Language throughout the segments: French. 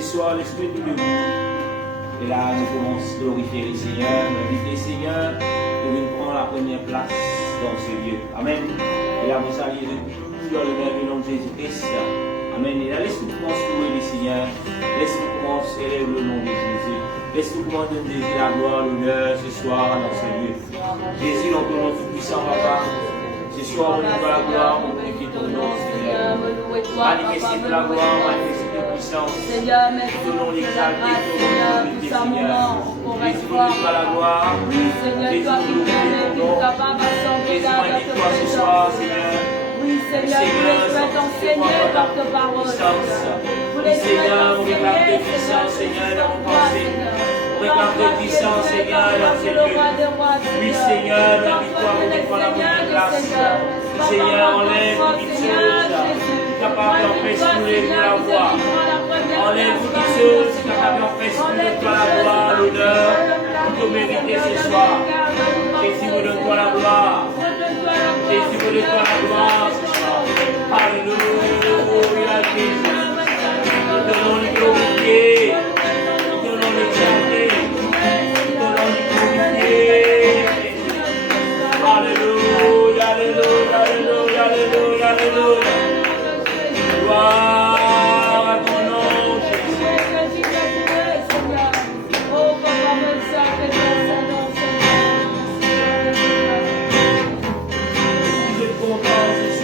ce soir, l'Esprit tout debout. Et là, nous commençons à glorifier le Seigneur, inviter le Seigneur pour venir prendre la première place dans ce lieu. Amen. Et là, vous allez tout dans le même nom de Jésus-Christ. Amen. Et là, laisse-nous commencer à louer le Seigneur. Laisse-nous commencer à élever le nom de Jésus. Laisse-nous commencer à donner la gloire, l'honneur ce soir dans ce lieu. Jésus, dans ton nom tout-puissant, Papa. Ce soir, on nous voit la gloire, on glorifie ton nom, Seigneur. Manifestez la gloire, manifestez ta puissance. Seigneur, merci ton nom pour ta l'exalté, grâce, ton Seigneur, nom tout glorifié, ça, mon Seigneur. nom, pour Jésus, nous espoir. donne la gloire. Oui, Seigneur, Jésus, toi qui nous nous permets, glorifie qui ton nous nom. capable à s'enlever Jésus, dans notre magnifie-toi ce soir, présence. Seigneur. Oui, Seigneur, vous voulez être enseigné par ta parole, Seigneur. Vous voulez être Seigneur, on réclame enseigné, tes puissances, Seigneur, dans mon toi, pensée. Seigneur. On réclame tes puissances, Seigneur, dans ces lieux. Oui, Seigneur, la victoire, on prend la première place. Seigneur, enlève toutes choses capable d'empêcher nous de la voix. Enlève toutes choses capables d'empêcher nous de la gloire, l'honneur, pour te mériter ce soir. Jésus, vous donne-toi la gloire. Jésus, vous donne-toi la gloire ce soir. Alléluia, Jésus. Nous donnons le glorifier. Nous donnons le chanter. Nous donnons le glorifier. Alléluia, alléluia, alléluia, alléluia, alléluia. Gloire à ton nom, Jésus. Vous êtes contents ce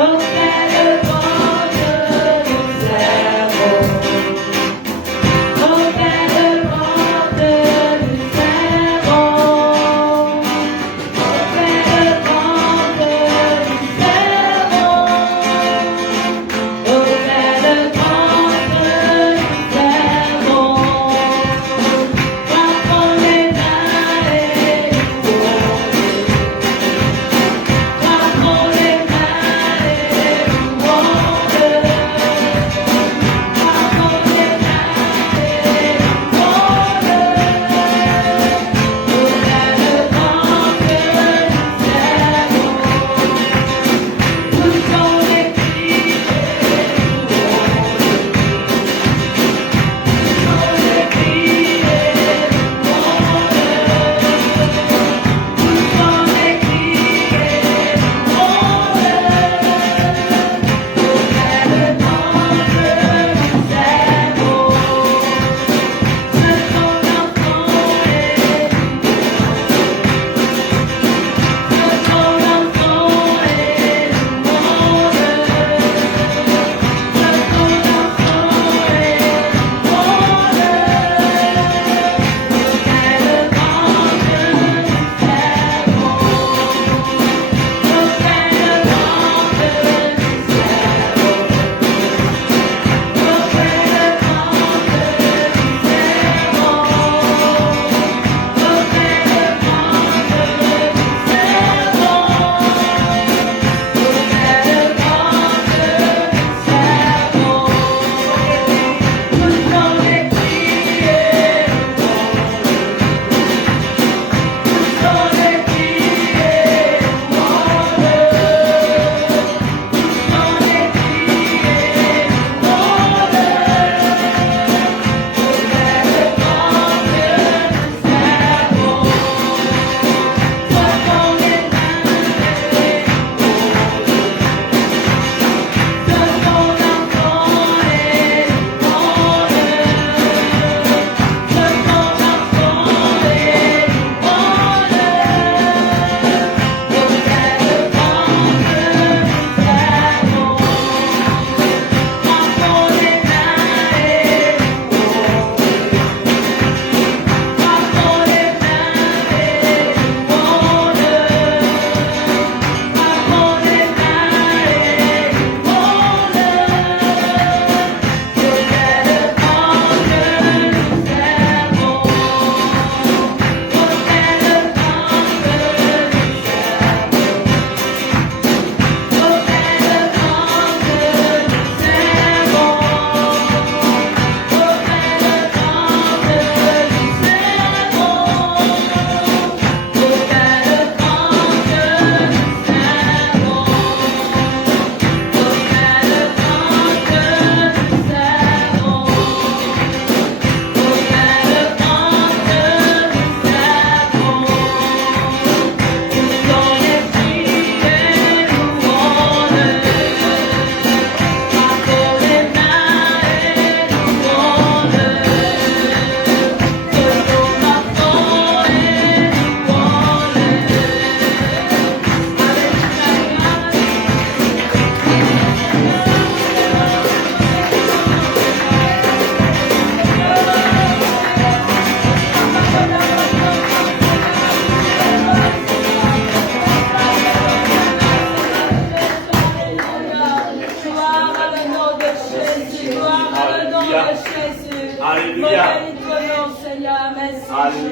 Oh,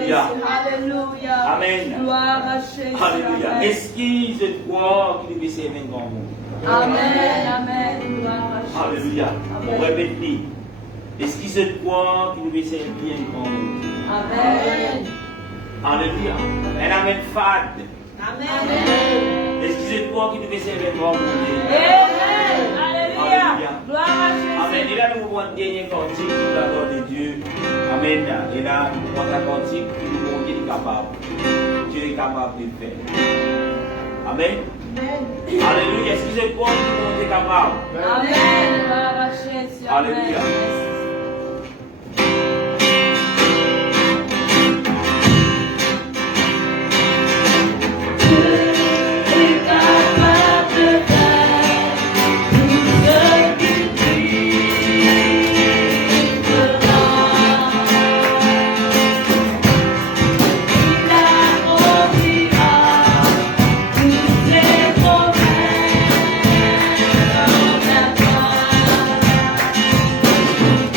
Alléluia. Alléluia. Amen. Gloire à Jésus. Alléluia. Amen. Est-ce qu'il se croit qu'il devait servir un grand monde? Amen. Amen. Gloire à Jésus. Alléluia. On répète les. Est-ce qu'il se croit qu'il devait servir un grand monde? Amen. Alléluia. Un amen fade. Amen. Est-ce qu'il se croit qu'il devait servir un grand monde? Amen. Alléluia. Gloire à Amen. Jésus. Et là, nous pouvons prendre un dernier cantique pour la gloire de Dieu. Amen. Et là, nous pouvons prendre un cantique qui nous montre qu'il est capable. Dieu est capable de le faire. Amen. Alléluia. Est-ce qu'il se croit qu'il nous est capable? Amen. Gloire à Jésus. Alléluia. Amen. Thank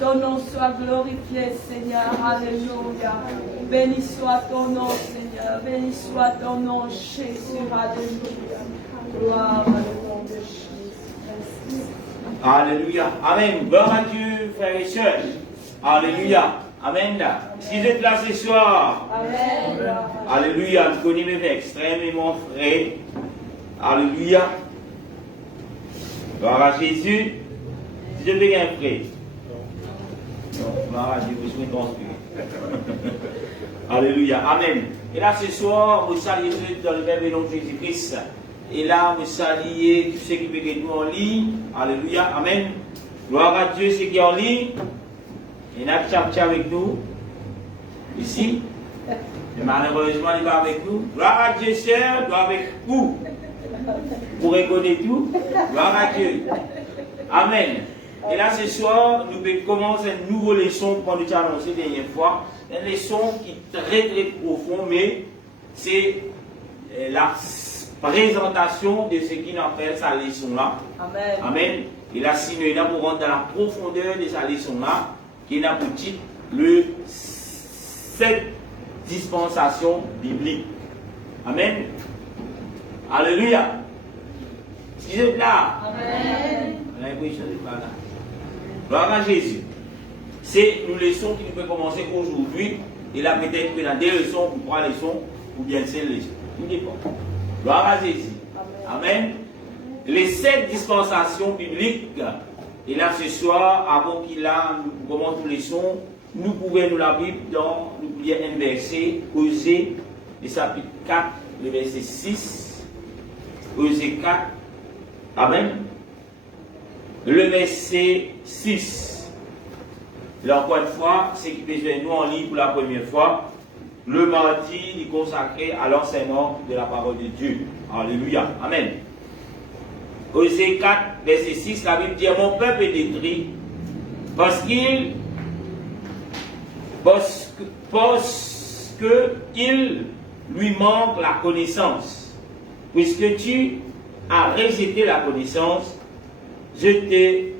Ton nom soit glorifié, Seigneur. Alléluia. Béni soit ton nom, Seigneur. Béni soit ton nom, Jésus. Alléluia. Gloire à nom de Jésus. Alléluia. Amen. Gloire à Dieu, frères et sœurs. Alléluia. Amen. Si vous êtes là ce soir, Amen. Alléluia, nous connaissons extrêmement frais. Alléluia. Gloire à Jésus. Si je veux un frère. Non, gloire à Dieu, vous souhaitez construire. Alléluia. Amen. Et là ce soir, vous saluez dans le même nom de Jésus-Christ. Et là, vous saluez tous ceux qui peuvent être en ligne. Alléluia. Amen. Gloire à Dieu, ceux qui sont en ligne. Il y en a qui sont avec nous. Ici. Et malheureusement, il n'est pas avec nous. Gloire à Dieu, sœur. Gloire avec vous. Vous reconnaissez tout. Gloire à Dieu. Amen. Et là, ce soir, nous commençons une nouvelle leçon qu'on nous a annoncé la dernière fois. Une leçon qui est très très profonde, mais c'est la présentation de ce qu'il appelle sa leçon-là. Amen. Amen. Et là, si nous sommes pour rentrer dans la profondeur de sa leçon-là, qui est pour titre le 7 dispensations bibliques. Amen. Alléluia. Si vous êtes là, Amen. on a l'impression de pas là. Gloire à Jésus. C'est une leçon qui nous peut commencer aujourd'hui. Et là, peut-être que dans 2 leçons, ou 3 leçons, ou bien 5 leçons. Tout dépend. Gloire à Jésus. Amen. Les 7 dispensations bibliques. Et là, ce soir, avant qu'il a, nous commençons les leçons, nous pouvons nous la Bible dans, nous pouvons un verset, Osée, le chapitre 4, le verset 6. Osée 4. Amen. Le verset 6. Là, encore une fois, c'est qui besoin nous en ligne pour la première fois. Le mardi est consacré à l'enseignement de la parole de Dieu. Alléluia. Amen. Osée 4, verset 6, la Bible dit: mon peuple est détruit parce qu'il lui manque la connaissance. Puisque tu as rejeté la connaissance, je te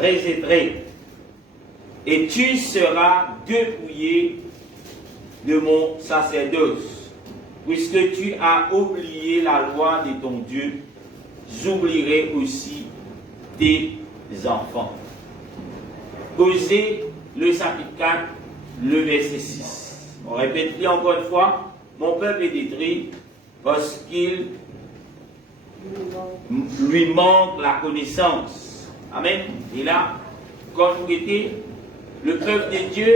rejetterai. Et tu seras dépouillé de mon sacerdoce. Puisque tu as oublié la loi de ton Dieu, j'oublierai aussi tes enfants. Osée, le chapitre 4, le verset 6. On répète encore une fois: mon peuple est détruit parce qu'il lui manque la connaissance. Amen. Et là, quand vous mettez le peuple de Dieu,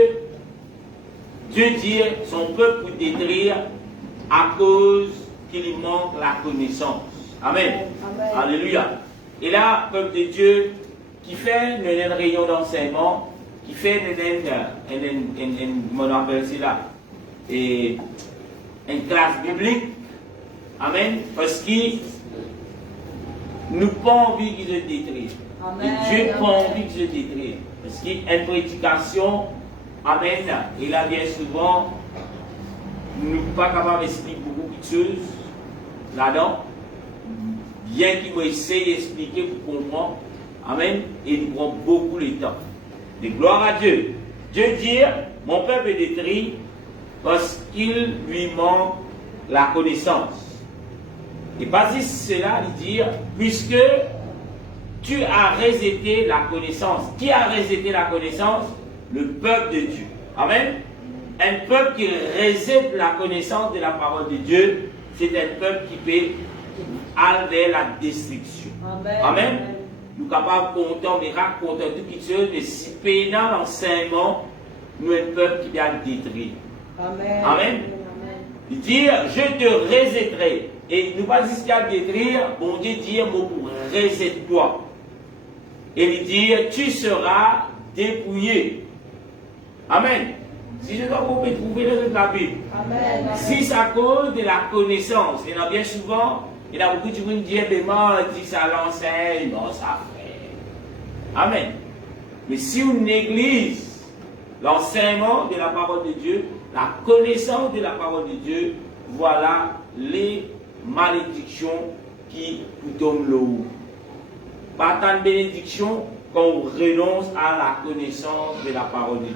Dieu dit son peuple pour détruire à cause qu'il lui manque la connaissance. Amen. Amen. Alléluia. Et là, peuple de Dieu qui fait une réunion d'enseignement, qui fait une classe biblique. Amen. Parce qu'il nous pas envie qu'ils se détruisent. Et Dieu n'a pas envie qu'ils se détruisent. Parce qu'il y a une prédication. Amen. Et là, bien souvent, nous ne sommes pas capables d'expliquer beaucoup de choses là-dedans. Bien qu'il essaye d'expliquer pour comprendre. Amen. Et il prend beaucoup de temps. Et gloire à Dieu. Dieu dit: mon peuple est détruit parce qu'il lui manque la connaissance. Et pas juste cela, il dit: puisque tu as rejeté la connaissance. Qui a rejeté la connaissance? Le peuple de Dieu. Amen. Un peuple qui rejette la connaissance de la parole de Dieu, c'est un peuple qui peut aller vers la destruction. Amen. Amen. Nous sommes capables de compter, de raconter toutes les choses, mais si pénal l'enseignement, nous sommes un peuple qui doit détruire. Amen. Amen. Il dit: je te rejetterai. Et nous ne pas juste à détruire, bon Dieu dit: mon pour rejette-toi. Et il dit: tu seras dépouillé. Amen. Si je dois vous trouver dans la Bible. Amen. Si c'est à cause de la connaissance, il y en a bien souvent, il y a beaucoup de gens qui disent: dit ça l'enseigne, non, ça fait. Amen. Mais si une église, l'enseignement de la parole de Dieu, la connaissance de la parole de Dieu, voilà les malédictions qui vous tombent le haut. Pas tant de bénédictions, qu'on renonce à la connaissance de la parole de Dieu.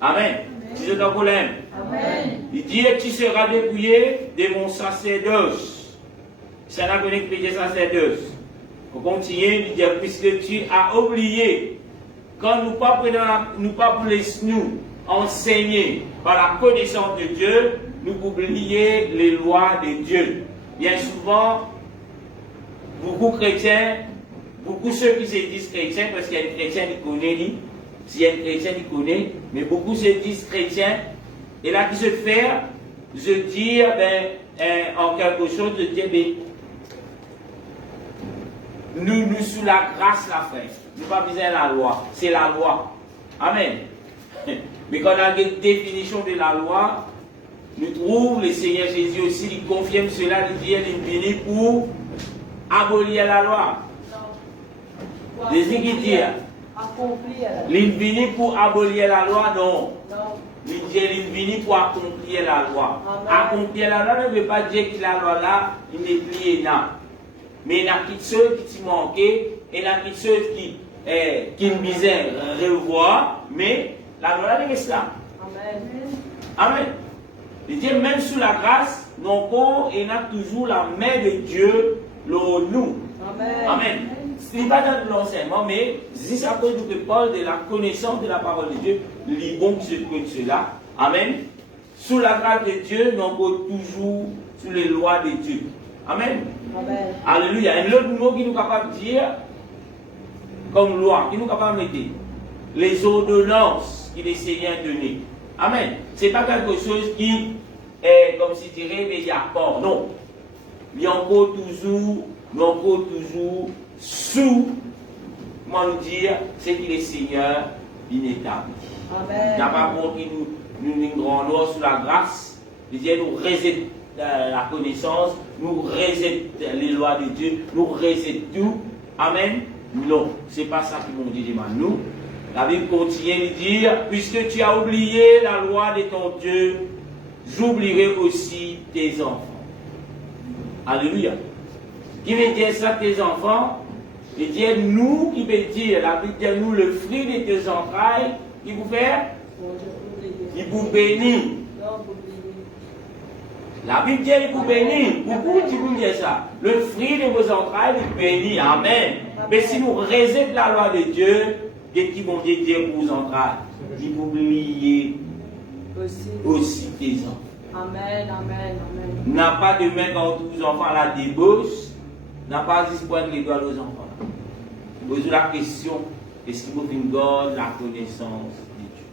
Amen. Si c'est un problème. Amen. Il dit, tu seras dépouillé de mon sacerdoce. Ça n'a connu que le sacerdoce. On continue, il dit, puisque tu as oublié, quand nous pas pour nous enseigner par la connaissance de Dieu, nous oublions les lois de Dieu. Bien souvent, beaucoup chrétiens, beaucoup ceux qui se disent chrétiens, parce qu'il y a un chrétien qui connaît, s'il y a un chrétien qui connaît, mais beaucoup se disent chrétiens, et là qui se fait, je dis, en quelque chose, de dire, nous sous la grâce la frère. Nous pas besoin de la loi, c'est la loi. Amen. Mais quand on a une définition de la loi, nous trouvons le Seigneur Jésus aussi, il confirme cela, il dit, il est venu pour abolir la loi. Jésus qui dit, il est venu pour abolir la loi, non. Il dit, il est venu pour accomplir la loi. Accomplir la loi ne veut pas dire que la loi là, il n'est plié là. Mais il y a quelque chose qui t'y manquait, et il y a quelque chose qui me disait revoir, mais la loi là, c'est là. Amen. Amen. Il dit, même sous la grâce, non corps, il y a toujours la main de Dieu, nous. Amen. Amen. Ce n'est pas dans l'enseignement, mais si ça peut nous parler de la connaissance de la parole de Dieu, les bons qui se connaissent cela. Amen. Sous la grâce de Dieu, nous sommes toujours sous les lois de Dieu. Amen. Amen. Alléluia. Un autre mot qui nous est capable de dire, comme loi, qui nous est capable de mettre, les ordonnances que le Seigneur a données. Amen. Ce n'est pas quelque chose qui est, comme si tu dirais, mais il y a peur. Non. Il y a encore toujours sous, comment nous dire, c'est que le Seigneur inétabli. Amen. Il n'y a pas pour qui nous grandons sous la grâce. Il dit, nous résétons la connaissance, nous résétons les lois de Dieu, nous résétons tout. Amen. Non, ce n'est pas ça que mon Dieu demande nous. La Bible continue de dire, puisque tu as oublié la loi de ton Dieu, j'oublierai aussi tes enfants. Alléluia. Qui veut dire ça, tes enfants? Il dit, nous, qui veut dire, la Bible dit, nous, le fruit de tes entrailles, qui vous fait? Il vous bénit. La Bible dit, il vous bénit. Beaucoup qui vous dit ça. Le fruit de vos entrailles, il bénit. Amen. Mais si nous résétons la loi de Dieu, qu'est-ce qu'ils vont dire pour vos entrailles? Il vous oubliez aussi tes enfants. Amen, amen, amen. N'a pas de main quand vos enfants la débauche, n'a pas dit point les doigts aux enfants. Posez la question, est-ce qu'il vous une garde la connaissance de Dieu?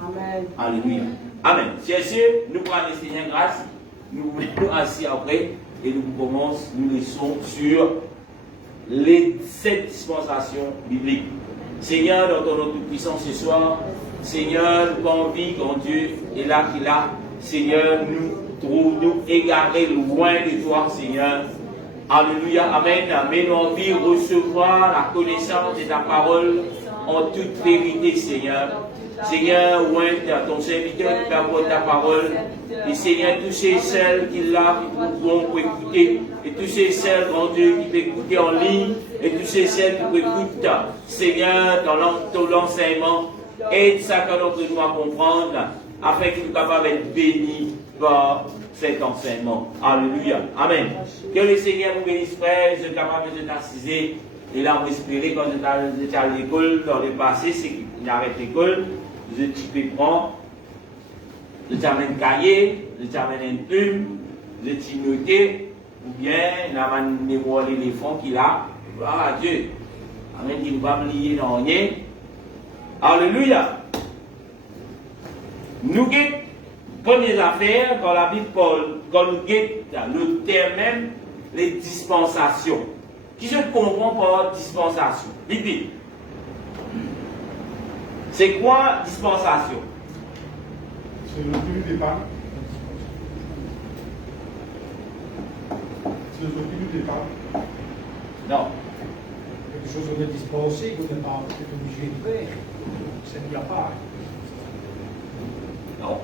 Amen. Alléluia. Amen. Cherchez, nous prenons le Seigneur grâce, nous vous mettons assis après et nous commençons, nous laissons sur les 7 dispensations bibliques. Seigneur, dans ton nom tout-puissant ce soir, Seigneur, nous avons envie quand Dieu est là qu'il a. Seigneur, nous égarés loin de toi, Seigneur. Alléluia, amen. Mais nous avons envie de recevoir la connaissance de ta parole en toute vérité, Seigneur. Seigneur, loin de ton serviteur qui t'apporte ta parole. Et Seigneur, tous ces celles qui l'ont, qui pourront écouter. Et tous ces celles, grand Dieu, qui peuvent écouter en ligne. Et tous ces celles qui peuvent écouter, Seigneur, dans ton enseignement. Aide chacun d'entre nous à comprendre, afin qu'il soit capable d'être béni par cet enseignement. Alléluia. Amen. Que le Seigneur vous bénisse, frère. Je suis capable de t'assiser. Et là, on espérait quand j'étais à l'école, dans le passé, c'est qu'il arrête l'école. Je t'y prends. Je t'amène un cahier, je t'amène une plume, je t'y noter, ou bien, il a une mémoire d'éléphant qu'il a. Gloire à Dieu. Amen. Il ne va pas me lier dans rien. Alléluia. Nous guettons, premières affaires, quand la Bible parle, quand nous guettons le terme même, les dispensations. Qui se comprend par dispensation? Bible. C'est quoi dispensation? C'est le plus départ. C'est le plus départ. Non. Quelque chose qu'on est dispensé, qu'on n'est pas obligé de faire. C'est bien pas. Non.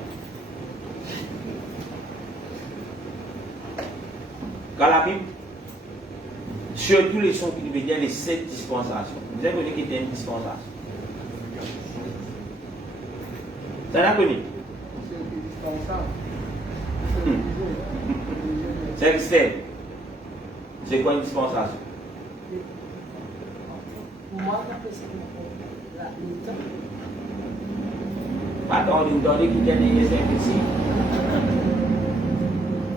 Quand la Bible, surtout les sons qui nous viennent, les 7 dispensations. Vous avez connu qui était une dispensation. Ça l'a connu. C'est externe. C'est quoi une dispensation? Pour moi, c'est le temps. Attends, vous donnez qui gagne les ici.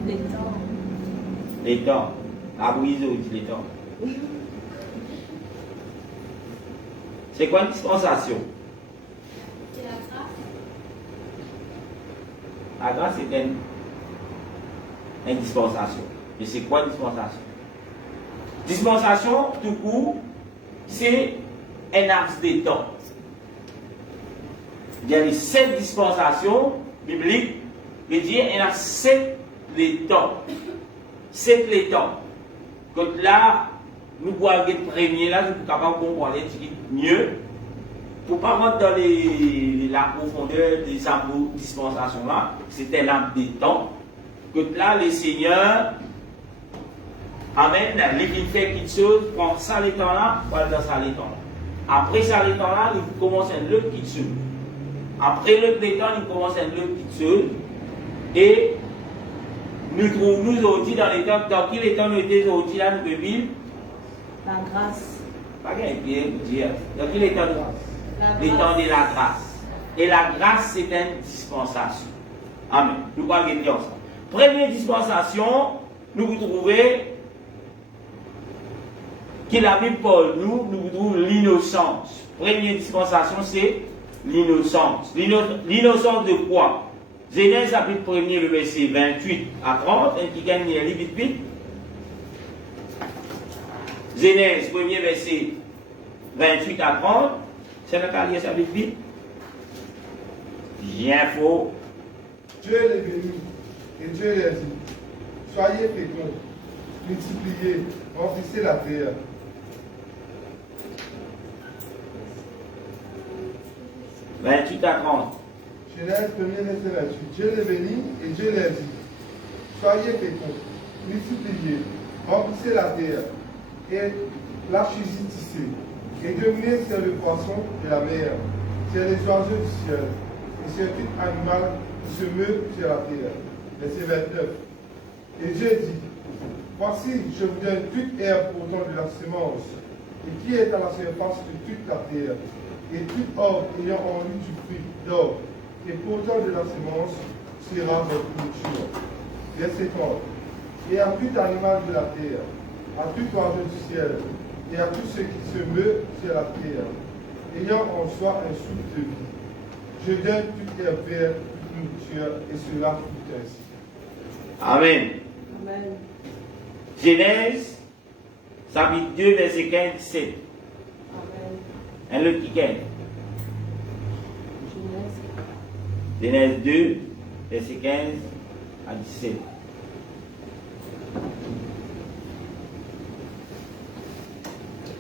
Les temps. Les temps. Ah oui, ils ont dit les temps. Oui. C'est quoi une dispensation? C'est la grâce. La grâce c'est une dispensation. Et c'est quoi une dispensation? Dispensation, tout court, c'est un axe de temps. Il y a les 7 dispensations bibliques, et dire il y a 7 les temps. 7 les temps. Donc là, nous pouvons être premiers, là, nous sommes capables de comprendre un petit peu mieux. Pour ne pas rentrer dans la profondeur des dispensations là, c'était l'âme des temps. Que là, les seigneurs, amen, les qui fait quelque chose, prend ça les temps là, pour aller dans ça les temps là. Après ça les temps là, nous commençons le petit chose. Après le temps, nous commençons le petit chose. Et nous trouvons nous aujourd'hui dans les temps, dans quel temps nous étions aujourd'hui là, nous pouvons vivre? La grâce. Pas bien dire. Dans quel temps de grâce? Les temps de la grâce. Et la grâce, c'est une dispensation. Amen. Nous allons dire ça. Première dispensation, nous vous trouvez qu'il a mis Paul, nous trouvons l'innocence. Première dispensation, c'est l'innocence. L'innocence de quoi? Genèse chapitre 1er, le verset 28 à 30, un qui gagne vite vite. Genèse 1er verset 28 à 30. C'est le cas de ça vite vite. Bien faux. Dieu les bénit et Dieu les dit, soyez féconds, multipliez, remplissez la terre. « 28 à 30. Genèse 1er verset 28. Dieu les bénit et Dieu les dit, soyez féconds, multipliez, remplissez la terre et l'architecture, et dominez sur le poisson de la mer, sur les oiseaux du ciel, et sur tout animal qui se meut sur la terre. Verset 29. Et Dieu dit, voici, je vous donne toute herbe portant de la semence, et qui est à la surface de toute la terre, et tout orbe ayant en lui du fruit d'orbe, et portant de la semence, sera votre nourriture. Verset 30. Et à tout animal de la terre, à tout oiseau du ciel, et à tout ce qui se meut sur la terre, ayant en soi un souffle de vie. Je donne toute herbe verte, toute nourriture, et cela fut ainsi. Amen. Amen. Genèse, chapitre 2, verset 15, 17. Amen. Un autre qui gagne. Genèse. Genèse 2, verset 15 à 17.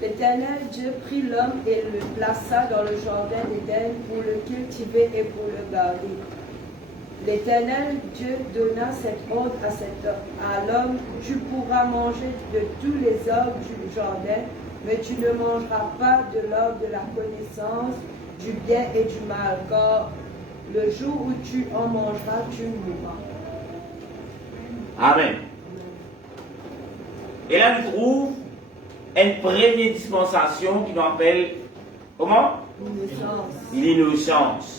L'Éternel Dieu prit l'homme et le plaça dans le jardin d'Éden pour le cultiver et pour le garder. L'Éternel Dieu donna cet ordre à l'homme, tu pourras manger de tous les arbres du jardin, mais tu ne mangeras pas de l'arbre de la connaissance du bien et du mal, car le jour où tu en mangeras, tu mourras. Amen. Et là, nous trouvons une première dispensation qui nous appelle, comment? L'innocence. L'innocence.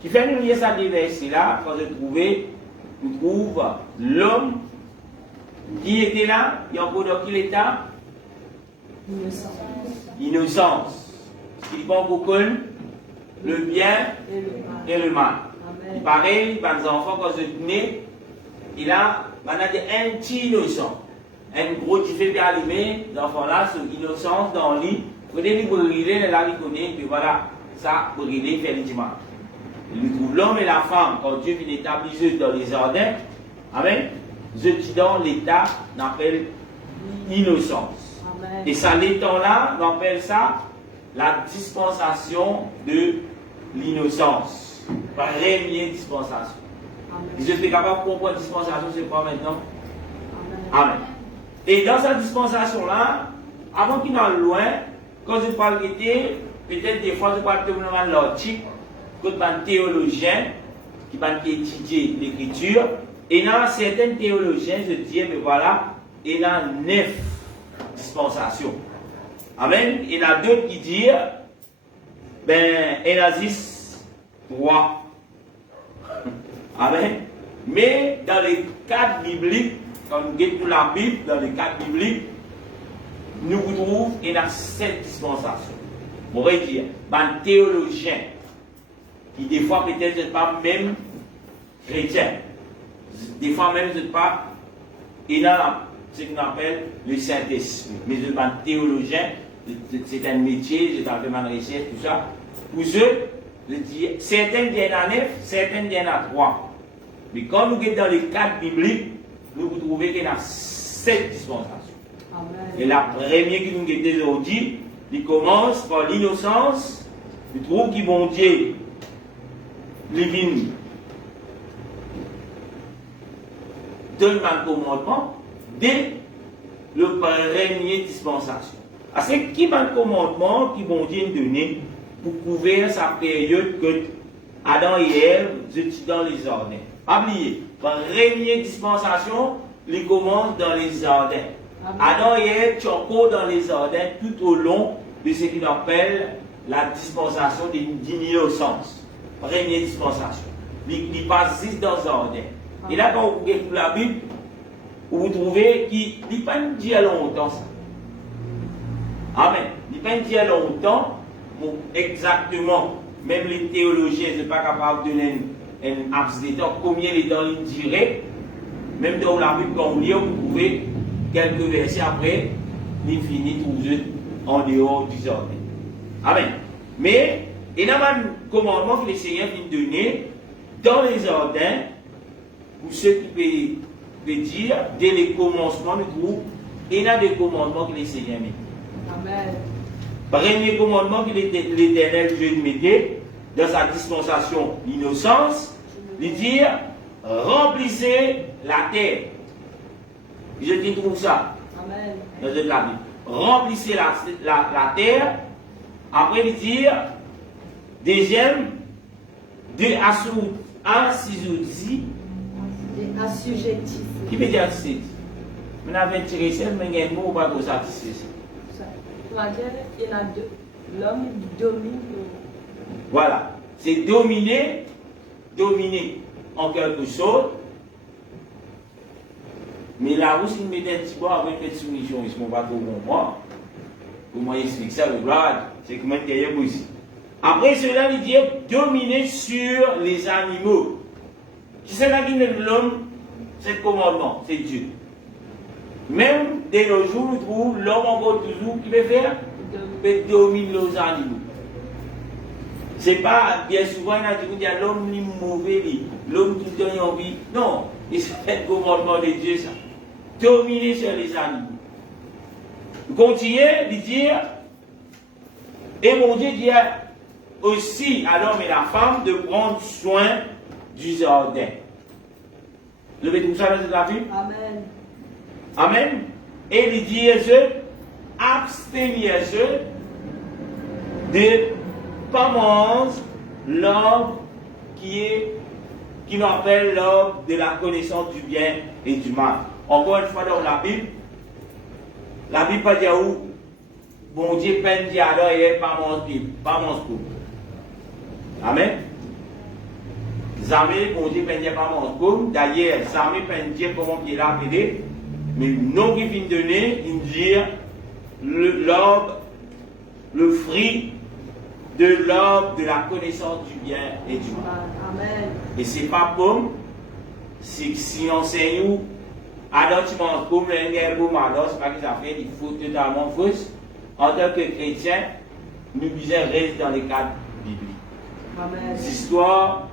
Qui fait nous lire ça des versets là, quand je trouvais, nous trouve l'homme qui était là, et encore dans quel état? Innocence. Innocence. Ce qui prend beaucoup le bien Et le mal. et le mal. Amen. Il paraît, par les enfants, quand je tenais, il a un petit innocent. Un gros qui fait bien allumé, l'enfant là, sur innocence dans le lit. Vous devez brûler, là, il connaît, puis voilà, ça, brûler, fait le dimanche. Il trouve l'homme et la femme, quand Dieu vient établir eux dans les jardins, amen, eux qui dans l'état, on appelle innocence. Amen. Et ça, l'état là, on appelle ça la dispensation de l'innocence. Première dispensation. Amen. Si je suis capable de comprendre la dispensation, c'est quoi maintenant? Amen. Amen. Et dans cette dispensation-là, avant qu'il n'aille loin, quand je parle de peut-être des fois je parle de l'article, quand un théologien qui va étudier l'écriture, et dans certains théologiens, je dis, mais voilà, il y a 9 dispensations. Amen. Il y en a d'autres qui disent, ben, il y en a 10, 3. Amen. Mais dans les cadres bibliques, quand nous regardons la Bible, dans les cadres bibliques, nous trouvons qu'il y a 7 dispensations. On pourrait dire, un théologien, qui des fois peut-être n'est pas même chrétien, des fois même n'est pas, il y a ce qu'on appelle le Saint-Esprit. Mais je suis un théologien, c'est un métier, j'ai fait ma recherche, tout ça. Pour eux, je dis, certains viennent à 9, certains viennent à 3. Mais quand nous sommes dans les cadres bibliques, nous trouvons qu'il y a 7 dispensations. Amen. Et la première qui nous est aujourd'hui, il commence par l'innocence. Nous trouvons que bon Dieu, les vignes, donne un commandement dès le premier dispensation. C'est qui va le commandement qui bon Dieu nous donner pour couvrir sa période que Adam et Ève étaient dans les jardins. Pas oublier, la première dispensation, il commence dans les jardins. Adam et Ève sont encore dans les jardins tout au long de ce qu'on appelle la dispensation d'innocence. Première dispensation. Il passe juste dans le jardin. Et là, quand vous regardez la Bible, vous trouvez qu'il n'est pas dit à longtemps ça. Amen. Il n'est pas dit à longtemps, exactement, même les théologiens ne sont pas capables de donner un abs de temps, combien de temps il dirait. Même dans la Bible, quand vous lisez, vous trouvez quelques versets après, il finit tout en dehors du jardin. Amen. Mais, il y a un commandement que le Seigneur vient de donner dans les jardins, pour ceux qui peuvent dire, dès le commencement du groupe, il y a des commandements que le Seigneur met. Amen. Premier commandement que l'Éternel Dieu mettait dans sa dispensation d'innocence, il dit remplissez la terre. Je dis trouve ça. Amen. Dans la Bible. Remplissez la terre. Après, il dit deuxième, de assujettissez. Qui veut dire assujettissez? On avait tiré ça, mais il y a un mot pas pour satisfaire. Il y en a deux. L'homme domine. Voilà. C'est dominer en quelque chose. Mais là où il met un petit peu avec une soumission, ils ne sont pas trop comprendre. Pour moi, explique ça, le grade, c'est comment il y a aussi. Après cela, il dit dominer sur les animaux. Qui c'est là qui est l'homme? C'est le commandement, c'est Dieu. Même dès nos jours, nous trouvons l'homme encore toujours qui veut faire, peut dominer les animaux. C'est pas, bien souvent, il y a des gens qui disent l'homme est mauvais, l'homme tout le temps envie. Non, c'est le commandement de Dieu, ça. Dominer sur les animaux. Continuez de dire, et mon Dieu dit aussi à l'homme et la femme de prendre soin du jardin. Vous avez tout ça dans la Bible? Amen. Amen. Et il dit, abstenez-vous de ne pas manger l'arbre qui nous appelle l'arbre de la connaissance du bien et du mal. Encore une fois dans la Bible pas dit où bon Dieu peine dit alors et pas manger. Amen. Jamais bon Dieu peine dit pas manger. D'ailleurs, jamais peine dit comment il l'a appelé. Mais non qui vient donner, il dit l'arbre, le fruit de l'arbre de la connaissance du bien et du mal. Amen. Et c'est pas pomme, c'est si on sait où, alors tu manges pomme, alors c'est pas que ça fait, il faut totalement fausse. En tant que chrétien, nous disons reste dans les cadres bibliques. Amen. L'histoire,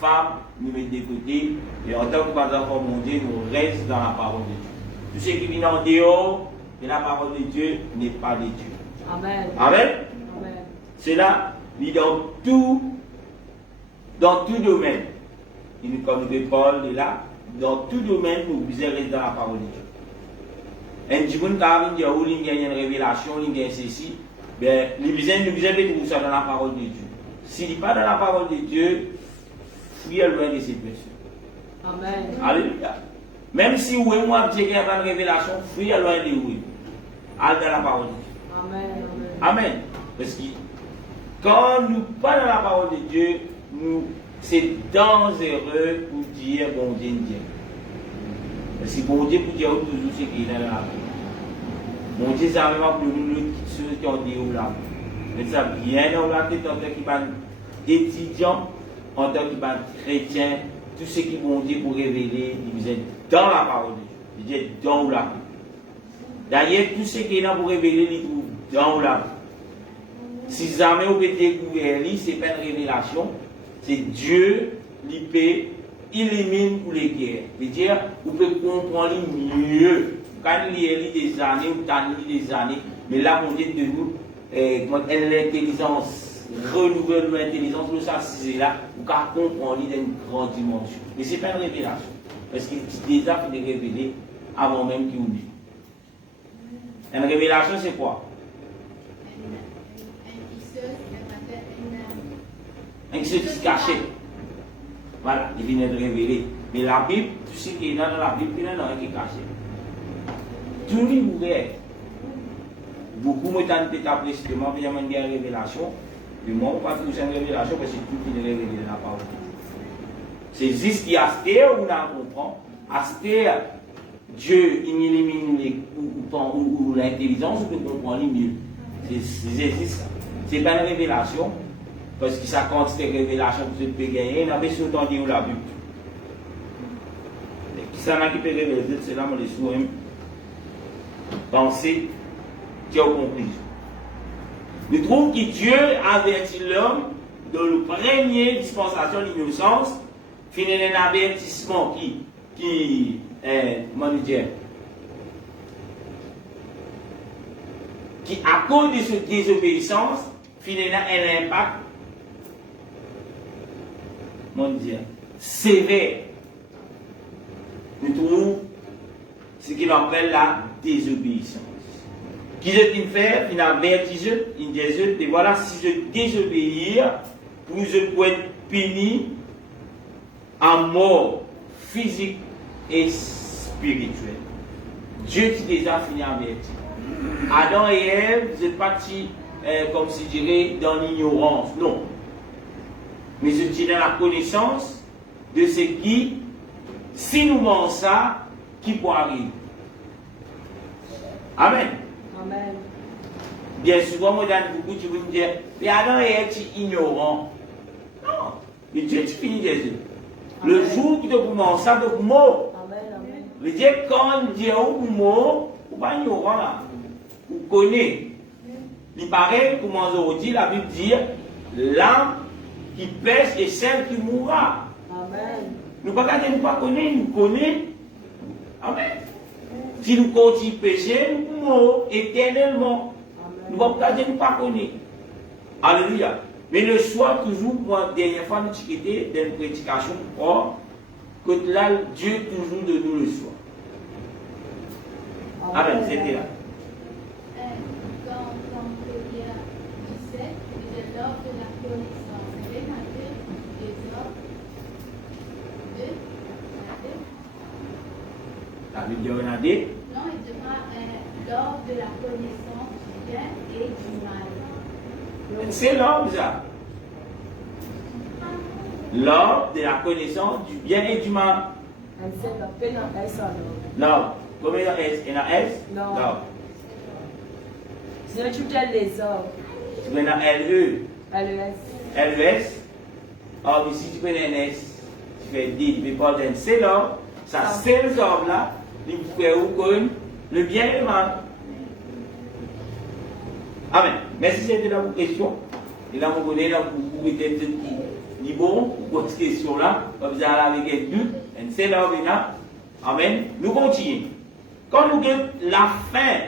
femme, nous mettons de côté, et en tant que pas enfant mon Dieu, nous restons dans la parole de Dieu. Tout ce qui vient en dehors de la parole de Dieu n'est pas de Dieu. Amen. Amen. Amen. Cela dit dans tout domaine. Comme de Paul est là, dans tout domaine, nous devons rester dans la parole de Dieu. Un jour, quand il y a une révélation, il y a ceci, bien, nous devons trouver ça dans la parole de Dieu. S'il n'est pas dans la parole de Dieu, fuyez loin de ces personnes. Amen. Alléluia. Même si vous et moi, Dieu qui a une révélation, fuyez loin de vous. Allez dans la parole de Dieu. Amen. Amen. Parce que quand nous pas dans la parole de Dieu, c'est dangereux pour dire bon Dieu. Parce que bon Dieu pour dire toujours ce qui est dans la Bible. Bon Dieu, ça va pour nous ceux qui ont dit là. Mais ça bien dans la tête en tant qu'étudiant, en tant que chrétien, tout ce qui bon Dieu pour révéler, il est dans la parole de Dieu. Il est dans la Bible. D'ailleurs, tout ce qui est là pour révéler, il trouve dans la Bible. Si jamais vous pouvez découvrir, ce n'est pas une révélation, c'est Dieu, l'IP, élimine pour les guerres. C'est-à-dire, vous pouvez comprendre mieux. Quand il y a des années, ou des années, mais là, on dit de nous, l'intelligence, renouvelle l'intelligence, ça, c'est là, vous pouvez comprendre dans une grande dimension. Mais ce n'est pas une révélation. Parce qu'il est déjà fait de révéler avant même qu'il oublie. Une révélation, c'est quoi? Un qui se caché. Voilà, il vient de révéler. Mais la Bible, tout ce qui est dans la Bible, il y en a un qui est caché. Tout le monde ouvert. Beaucoup m'ont été appréciés, moi, il y a une révélation. Mais moi, on ne pas trouver une révélation parce que tout est révélé dans la parole. C'est juste qu'Astère, on a compris. Astère, Dieu, il élimine l'intelligence, on peut comprendre mieux. C'est juste ça. Ce n'est pas une révélation. Parce que ça compte des révélations que vous pouvez gagner, on avait souvent dit où la Bible. Et qui s'en a qui peut révéler, c'est là, on les souhaite penser qu'il y a une conclusion. Nous trouvons que Dieu avertit l'homme de la première dispensation de l'innocence, finit un avertissement qui à cause de cette désobéissance, finit un impact mondial sévère. Nous trouvons ce qu'il appelle la désobéissance. Qui est-il faire? Il avertit, il dit, et voilà, si je désobéir, vous pouvez être puni à mort physique et spirituelle. Dieu qui déjà fini averti. Adam et Ève, vous êtes partis, comme si je dirais, dans l'ignorance. Non. Mais je suis dans la connaissance de ce qui, si nous mangeons ça, qui peut arriver. Amen. Amen. Bien souvent, moi, dans beaucoup, tu veux me dire, mais Adam et Ève, tu es ignorant. Non. Mais Dieu, tu finis des yeux. Le jour que vous mangez ça, vous mort. Amen. Amen. Le Dieu, quand Dieu vous mort, vous pas ignorant là. Vous connaissez. Il paraît, comme on dit, la Bible dit, l'âme qui pêche et celle qui mourra. Amen. Nous ne pouvons pas connaître, nous connaissons. Amen. Si nous continuons à pécher, nous mourrons éternellement. Nous ne pouvons pas connaître. Alléluia. Mais le soir, toujours, moi, dernière fois, nous avons été dans une prédication, que là, Dieu toujours de nous le soir. Amen. C'était là. Dans Proverbe 17, il est l'ordre de la connaissance. C'est bien marqué, les ordres de La Bible dit regardez. non, il dira l'ordre de la connaissance du bien et du mal. C'est l'ordre, ça. L'ordre de la connaissance du bien et du mal. Non. Combien il y a S? Il y a S? Non. Non. Sinon, tu telles les ordres. Tu prends un LE. LES. LES. Or, ici, tu prends un S. Tu fais D. Tu fais pas d'un. C'est l'ordre. Ça, c'est le ordre là. Il faut faire le bien et le mal. Amen. Merci, c'était là vos questions. Et là, vous connaissez, là, vous mettez dit bon, pour cette question-là, vous allez avec un but, et c'est là où Amen. Nous continuons. Quand nous avons la fin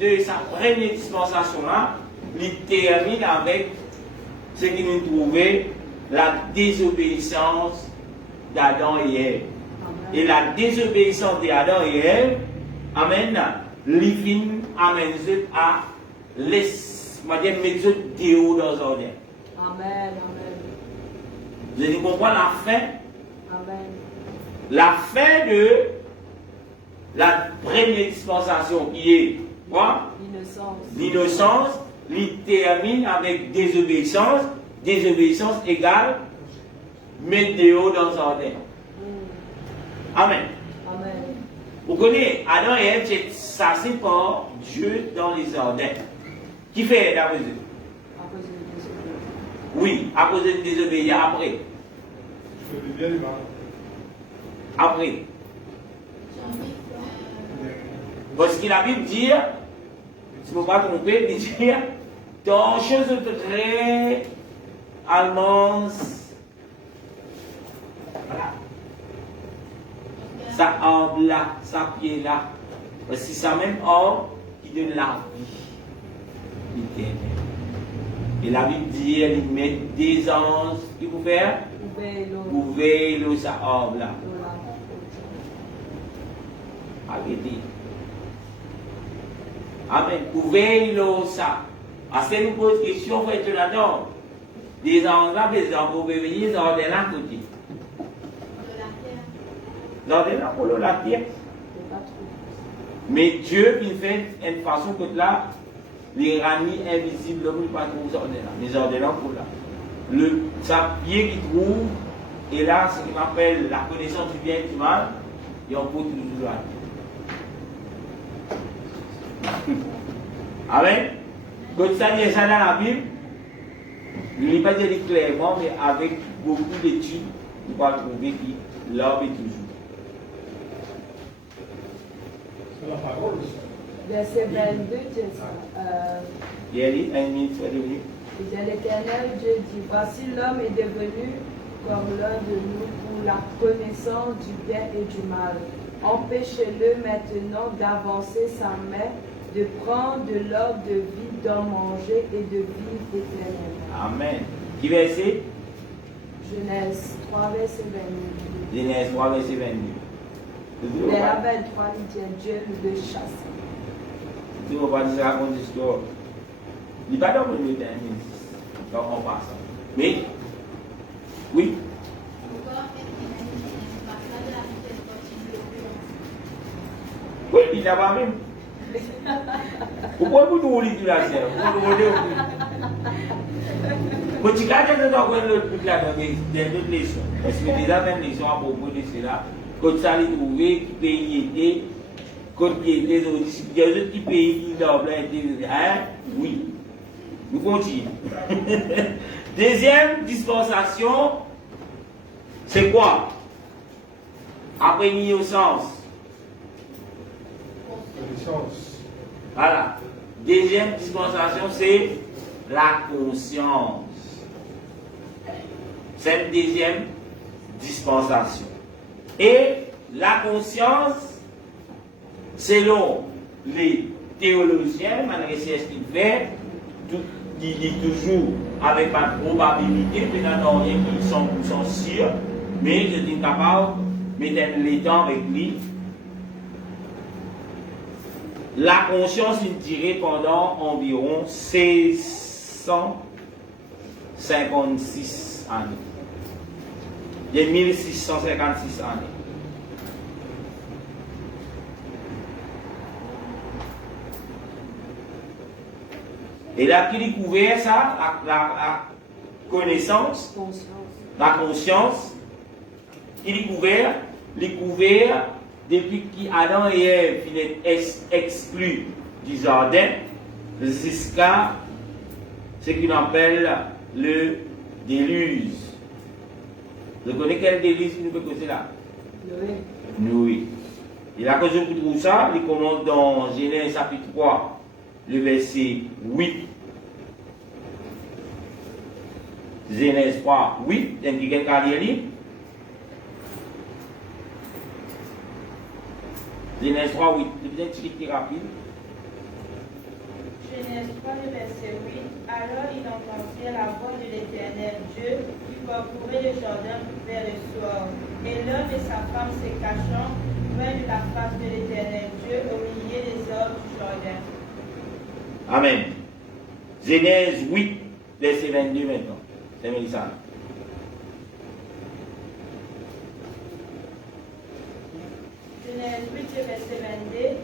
de sa première dispensation-là, il termine avec ce qui nous trouvait la désobéissance d'Adam et Ève. Et la désobéissance d'Adam et Ève, amen, l'ifin amène à va dire, mettre Dieu dans le jardin. Amen. Amen. Vous allez comprendre la fin. Amen. La fin de la première dispensation qui est quoi? L'innocence. L'innocence, il termine avec désobéissance. Désobéissance égale mettre Dieu dans le jardin. Amen. Amen. Vous connaissez, Adam et Ève, ça c'est par Dieu dans les jardins. Qui fait d'après eux? À cause de désobéissance. Oui, à cause de désobéir après. Je fais bien les mains. Après. Parce que la Bible dit, si je ne me pas tromper, il dit, dans chose très allemande, voilà. Ça arbre là, ça pied là. Parce que c'est ça même arbre qui donne la vie éternelle. Et la Bible dit, il met des anges, qui vous faire? Vous veillez l'eau, ça arbre là. Arrêtez. Amen. Vous veillez l'eau, ça. Parce que nous posons question, frère, tu l'adores. Des anges là, des anges, vous venir dans des là côté. Dans des là, pour la terre. Mais Dieu, il fait une façon que là, les ramis invisibles, l'homme ne pas trouver ça là. Les ordonnants pour là. Le sapier qui trouve, et là, ce qu'on appelle la connaissance du bien et du mal, il y a un peu toujours là. Amen. Quand ça dit ça dans la Bible, je ne l'ai pas dit clairement, mais avec beaucoup d'études, on va trouver que l'homme est toujours. C'est la parole. Verset 22, dit ça. Il y a dit, 1 minute, 2 minutes. Et de l'Éternel, Dieu dit, voici l'homme est devenu comme l'un de nous pour la connaissance du bien et du mal. Empêchez-le maintenant d'avancer sa main, de prendre de l'ordre de vie, d'en manger et de vivre éternellement. Amen. Qui verset? Genèse 3, verset 22. Genèse 3, verset 22. Mais la 23, il dit, Dieu le chasse. Tu ne vas pas dire ça comme histoire. Il n'est pas dans le dernier. Donc on passe. Mais, oui. Oui, il n'a pas même. Pourquoi vous nous dites la scène? Vous nous dites. Quand tu regardes dans le truc là, dans d'autres leçons, parce que déjà, même leçons à propos de cela, quand ça les trouver, qui pays était, quand il était, il y a d'autres qui pays qui dorment là, hein? Oui. Nous continuons. Deuxième dispensation, c'est quoi? Après l'innocence. Connaissance. Voilà. Deuxième dispensation, c'est la conscience. C'est une deuxième dispensation. Et la conscience, selon les théologiens, malgré ce qu'ils font, qui dit toujours avec pas de probabilité, peut-être rien qui sont sûrs, mais je suis capable de mettre les temps avec lui. La conscience, il dirait pendant environ 1656 années. Il y a 1656 années. Et là, qui découvert ça, la connaissance, la conscience, qui découvert depuis qu'Adam et Ève sont exclus du jardin, jusqu'à ce qu'on appelle le déluge. Vous connaissez quel déluge nous peut causer là? Noé. Et la cause pour trouver ça, il commence dans Genèse chapitre 3, le verset 8. Genèse 3, 8, il y a quelqu'un qui a dit. Genèse 3, 8, c'est un petit rapide. Genèse 3, le verset 8. Alors il entendit la voix de l'Éternel Dieu qui parcourait le jardin vers le soir. Et l'homme et sa femme se cachant loin de la face de l'Éternel Dieu au milieu des arbres du jardin. Amen. Genèse 8, verset 22 maintenant. C'est Mélissa. Genèse 8, verset 22.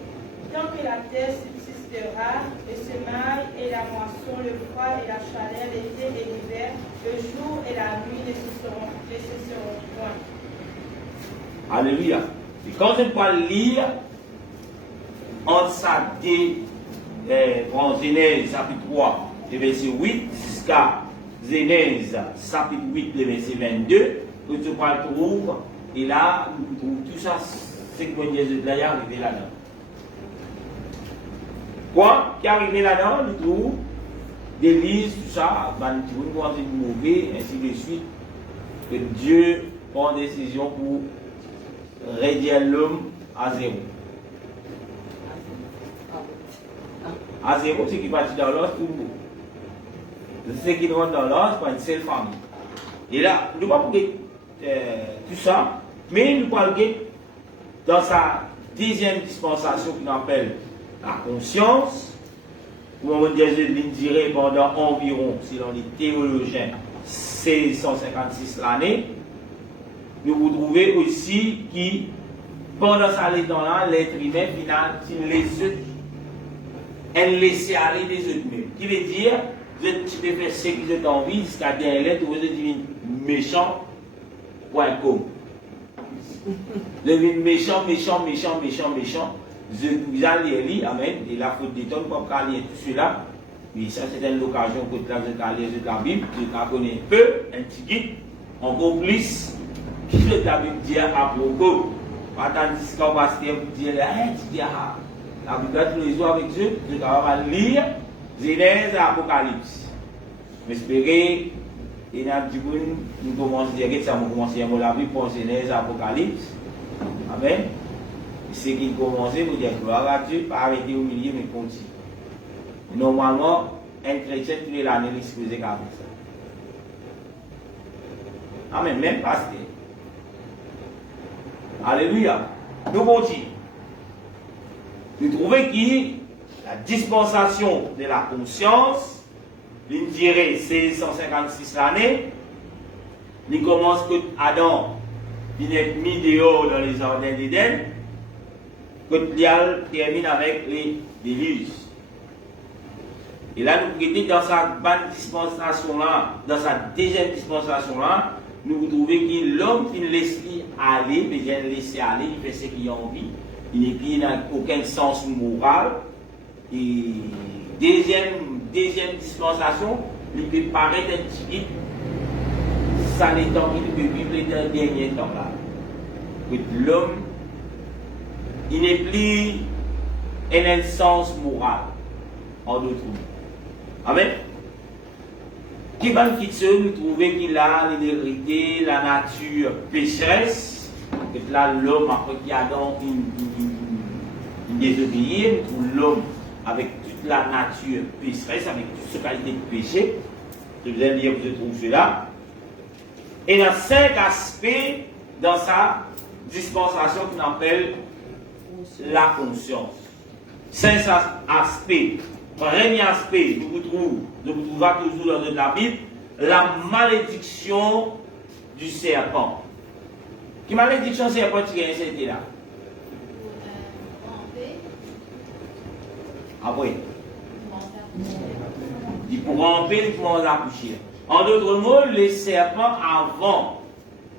Tant que la terre subsistera, le semail et la moisson, le froid et la chaleur, l'été et l'hiver, le jour et la nuit ne cesseront point. Alléluia. Et quand je peux lire en ça, en Genèse chapitre 3, le verset 8, jusqu'à Genèse chapitre 8, le verset 22, que tu peux trouver, et là, nous trouvons tout ça, c'est que Dieu est arrivé là-dedans. Quoi qui est arrivé là-dedans, nous trouvons des listes, tout ça, nous trouvons une mauvais, ainsi de suite, que Dieu prend une décision pour réduire l'homme à zéro. À zéro, c'est qui partit dans l'os, tout le monde. C'est qui rentre dans l'os pour une seule famille. Et là, nous ne pouvons pas tout ça, mais nous pouvons dans sa deuxième dispensation qu'on appelle la conscience, où on dirait pendant environ, selon les théologiens, 1656 l'année, nous vous trouvez aussi qui, pendant ça temps-là, l'être humain final, elle laisse aller des autres mêmes. Qui veut dire, vous êtes petit peu fait ce que vous êtes envie, jusqu'à des lettres, vous êtes méchant, .com. Vous êtes méchant. Vous allez lire, amen, et la faute des tonnes, comme quand lire tout cela, mais ça c'est une occasion que vous allez lire la Bible, vous connaissez un peu, un petit guide, encore plus, qui veut la Bible dire à propos. Tandis qu'on va se dire, la Bible tous les jours avec Dieu, vous allez lire Genèse et Apocalypse. J'espère, et nous commençons direct, ça nous commence à la Bible pour Genèse et Apocalypse. Amen. C'est qu'il commence, vous dire gloire à Dieu, pas arrêter au milieu, mais continue. Normalement, un chrétien, tous les années, il se faisait comme ça. Amen, même pasteur. Alléluia. Nous continuons. Nous trouvons que la dispensation de la conscience, il dirait 1656 l'année, il commence que Adam, il est mis dehors dans les jardins d'Éden, que Lial termine avec les déluges. Et là, nous sommes dans sa bonne dispensation-là, dans sa deuxième dispensation-là, nous trouvons que l'homme qui laisse aller, mais vient laisser aller, il fait ce qu'il a envie, il n'a aucun sens moral. Et deuxième dispensation, il peut paraître un petit guide, ça n'est pas qu'il peut vivre les derniers temps là. L'homme, il n'est plus un sens moral, en d'autres mots. Amen. Qui va nous quitter, nous trouver qu'il a l'hérité, la nature pécheresse, et là l'homme, après qu'il a donc une désobéie, nous trouvons l'homme avec toute la nature pécheresse, avec toute sa qualité de péché. Je vous ai dit, vous trouvez cela. Et il y a 5 aspects dans sa dispensation qu'on appelle la conscience. 5 aspects. Premier aspect, nous trouvons toujours dans la Bible, la malédiction du serpent. Quelle malédiction du serpent qui est c'était là? Ah oui. Il pour ramper, il faut la coucher. En d'autres mots, les serpents avant,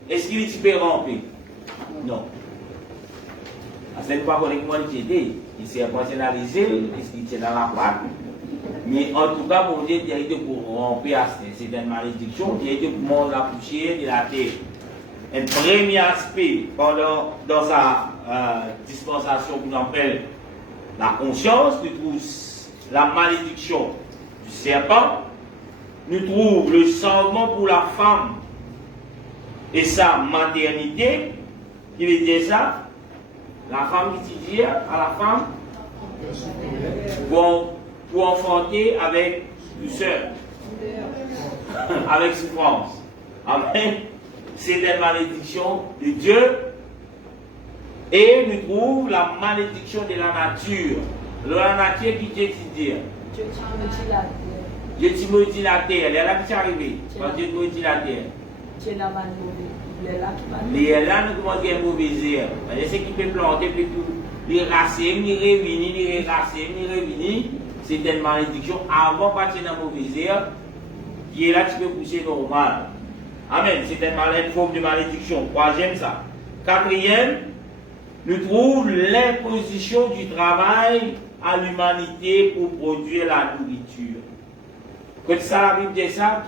est-ce qu'il peut ramper? Non. Parce que nous ne pouvons pas connaître comment il était. Il s'est personnalisé, est-ce qu'il était dans la boîte? Mais en tout cas, mon Dieu, il a été pour romper à c'est une malédiction, il a été pour manger la poussière de la terre. Un premier aspect, dans sa dispensation qu'on appelle la conscience, nous trouvons la malédiction du serpent, nous trouvons le changement pour la femme et sa maternité, qui veut dire ça. La femme qui dit à la femme pour enfanter avec douceur, avec souffrance. Amen. C'est une malédiction de Dieu. Et nous trouvons la malédiction de la nature. La nature qui dit Dieu qui me dit la terre. Dieu dit maudit la terre. Elle est là qui est arrivé. Quand Dieu maudit la terre. Dieu n'a pas mauvais. Il est là qui va nous. Les là, nous commençons à avoir mauvais air. C'est ce qui peut planter, puis tout. Les racines, les revenus, les racines, les revenus. C'est une malédiction avant de partir dans le mauvais air. Qui est là, tu peux pousser normal. Amen. C'est une forme de malédiction. Troisième, ça. Quatrième, nous trouvons l'imposition du travail à l'humanité pour produire la nourriture. Quand ça, la Bible dit ça,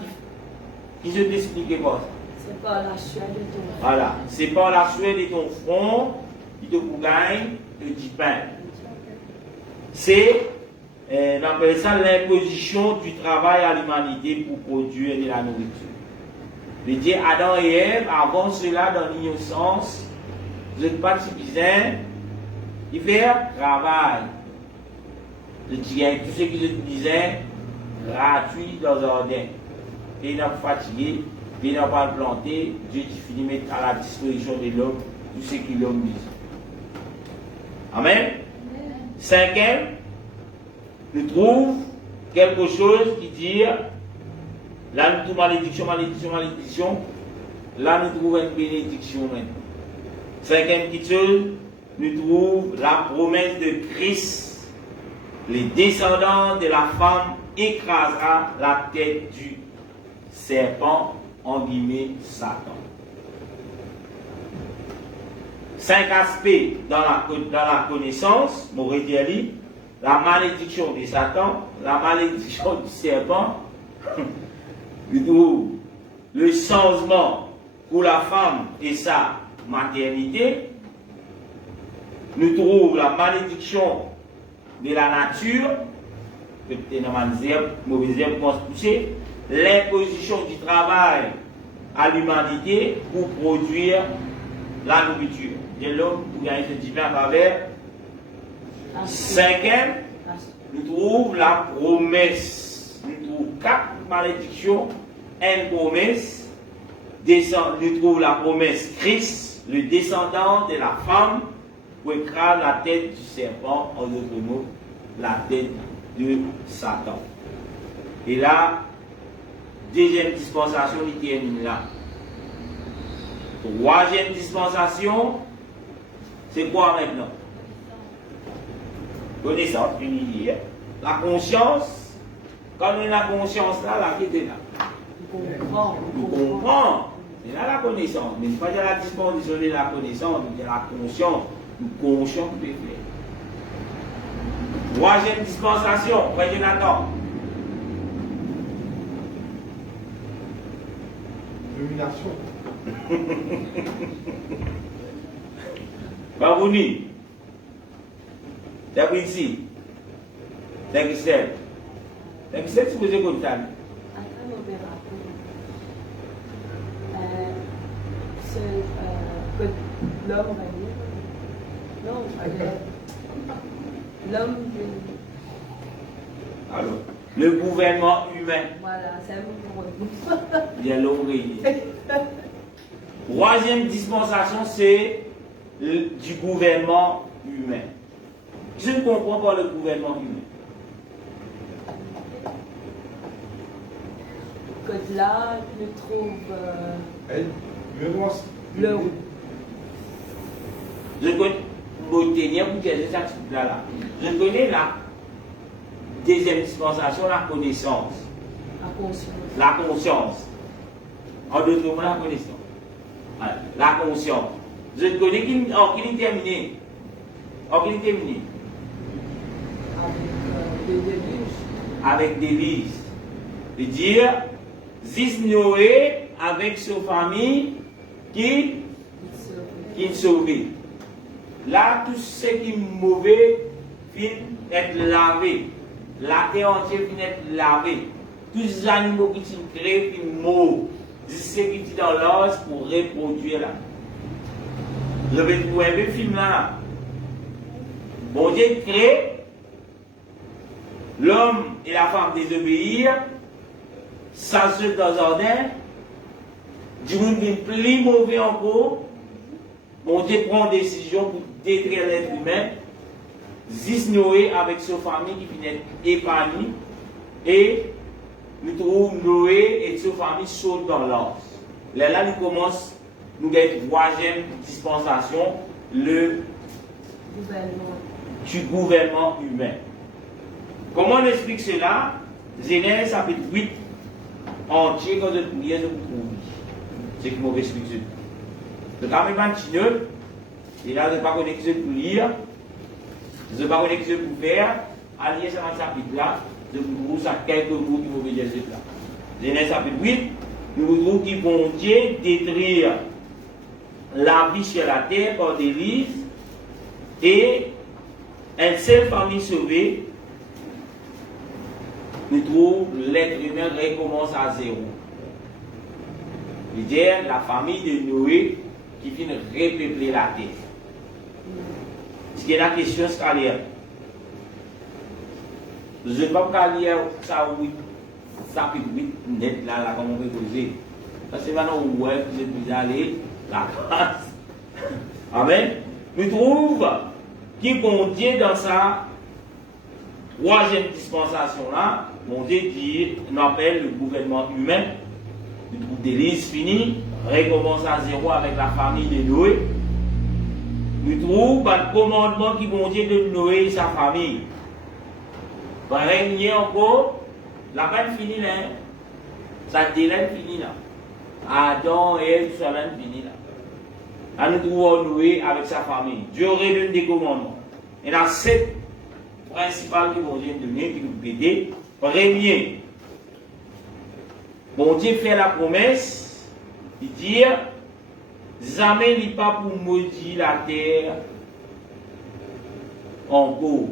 qui se t'explique quoi? C'est par la sueur de ton front. Voilà. C'est par la sueur de ton front qui te gagne le du pain. C'est, on appelle ça l'imposition du travail à l'humanité pour produire de la nourriture. Je veux dire, Adam et Ève, avant cela, dans l'innocence, vous n'êtes pas suffisants, ils font travail. Je dis, tout ce que je disais, gratuit dans un ordre. Et ils n'ont pas fatigué, ils n'ont pas planté, Dieu qui finit de mettre à la disposition de l'homme tout ce qu'il a mis. Amen. Cinquième, nous trouvons quelque chose qui dit, là nous trouvons malédiction, malédiction, malédiction, là nous trouvons une bénédiction maintenant. Cinquième petite chose, nous trouvons la promesse de Christ. Les descendants de la femme écrasera la tête du serpent, en guillemets, Satan. 5 aspects dans la connaissance, m'aurait dit, la malédiction de Satan, la malédiction du serpent, le changement pour la femme et sa maternité, nous trouvons la malédiction de la nature, mauvaise herbe qu'on se pousser, l'imposition du travail à l'humanité pour produire la nourriture. De l'homme pour gagner ce divin à travers. Cinquième, nous trouvons la promesse. Nous trouvons 4 malédictions, une promesse. Nous trouvons la promesse Christ, le descendant de la femme, pour écraser la tête du serpent, en d'autres mots, la tête de Satan. Et là, deuxième dispensation, il termine là. Troisième dispensation, c'est quoi maintenant? Connaissance, unité. La conscience, quand on a la conscience là, la qui est là. Nous comprenons. C'est là la connaissance. Mais ce n'est pas de la disposition de la connaissance, mais de la conscience. Nous conscients de faire. Troisième dispensation, Frère Jonathan. Domination. Babouni. D'après ici. T'inquiète. T'inquiète si vous écoutez. Attends, on verra. C'est que l'homme va dire. Non, l'homme. Alors, le gouvernement humain. Voilà, c'est un mot. Il y a l'homme réuni. Troisième dispensation, c'est du gouvernement humain. Je ne comprends pas le gouvernement humain. Que là, tu trouves le. Je connais, je connais la deuxième dispensation, la connaissance. La conscience. La conscience. En d'autres mots, la connaissance. Voilà. La conscience. Je connais qui est terminé. Qui est terminé. Avec des vices. C'est-à-dire, Noé avec sa famille qui est sauvé. Là, tout ce qui est mauvais finit d'être lavé. La terre entière finit d'être lavée. Tous les animaux qui sont créés finissent morts. Ce qui est dans l'os pour reproduire là. Je vais trouver un film là. Bon Dieu crée l'homme et la femme désobéir, ça se dans un ordre, du monde qui est plus mauvais encore, bon Dieu prend une décision pour détruire l'être humain, Noé avec sa famille qui finit épargnée, et nous trouvons Noé et sa famille sautent dans l'anse. Là, nous commençons, nous avons une troisième dispensation, le gouvernement humain. Comment on explique cela? Genèse chapitre 8, entier, quand je lis, je vous trouve. C'est que mauvais explique cela. Le cas même continueux, et là, je ne sais pas connaître ce pour lire, je ne sais pas connaître ce pour faire, à lire ce chapitre là, je vous trouve ça quelques mots qui vont dire cela. Genèse chapitre 8, nous vous trouvons qu'ils vont détruire la vie sur la terre par des livres et une seule famille sauvée. Nous trouvons l'être humain recommence à zéro. C'est-à-dire la famille de Noé qui vient repeupler la terre. C'est la question scalaire. Je ne vais pas lire ça 8, chapitre 8, net là, comme on peut poser. Parce que maintenant, vous voyez que vous êtes allé la grâce. Amen. Nous trouvons qui bon Dieu dans sa troisième dispensation là, bon Dieu dit, on appelle le gouvernement humain. Nous trouvons des listes finies, recommence à zéro avec la famille de Noé. Nous trouvons le commandement qui bon Dieu de Noé et sa famille. Régner encore, la peine finie là, ça délai fini là. Adam et Ève, ça fini là. Là, nous trouvons Noé avec sa famille. Dieu redonne des commandements. Il y a 7 principales qui vont donner, qui nous aider. Premier, bon Dieu fait la promesse, il dit, jamais n'est pas pour maudire la terre encore.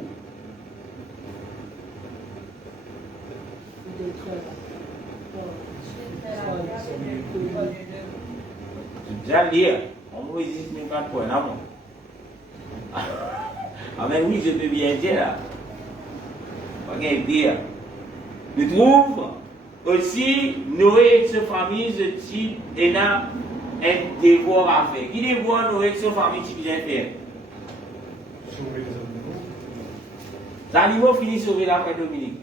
Déjà lire, on existe même pas de point là, moi. Ah mais oui, je peux bien dire là. Pas qu'un dire. Nous trouvons aussi Noé et sa famille, ce type, et a un devoir à faire. Qui devoir Noé et sa famille qui vient faire? Sauver les animaux. Les animaux finissent sauver la frère Dominique.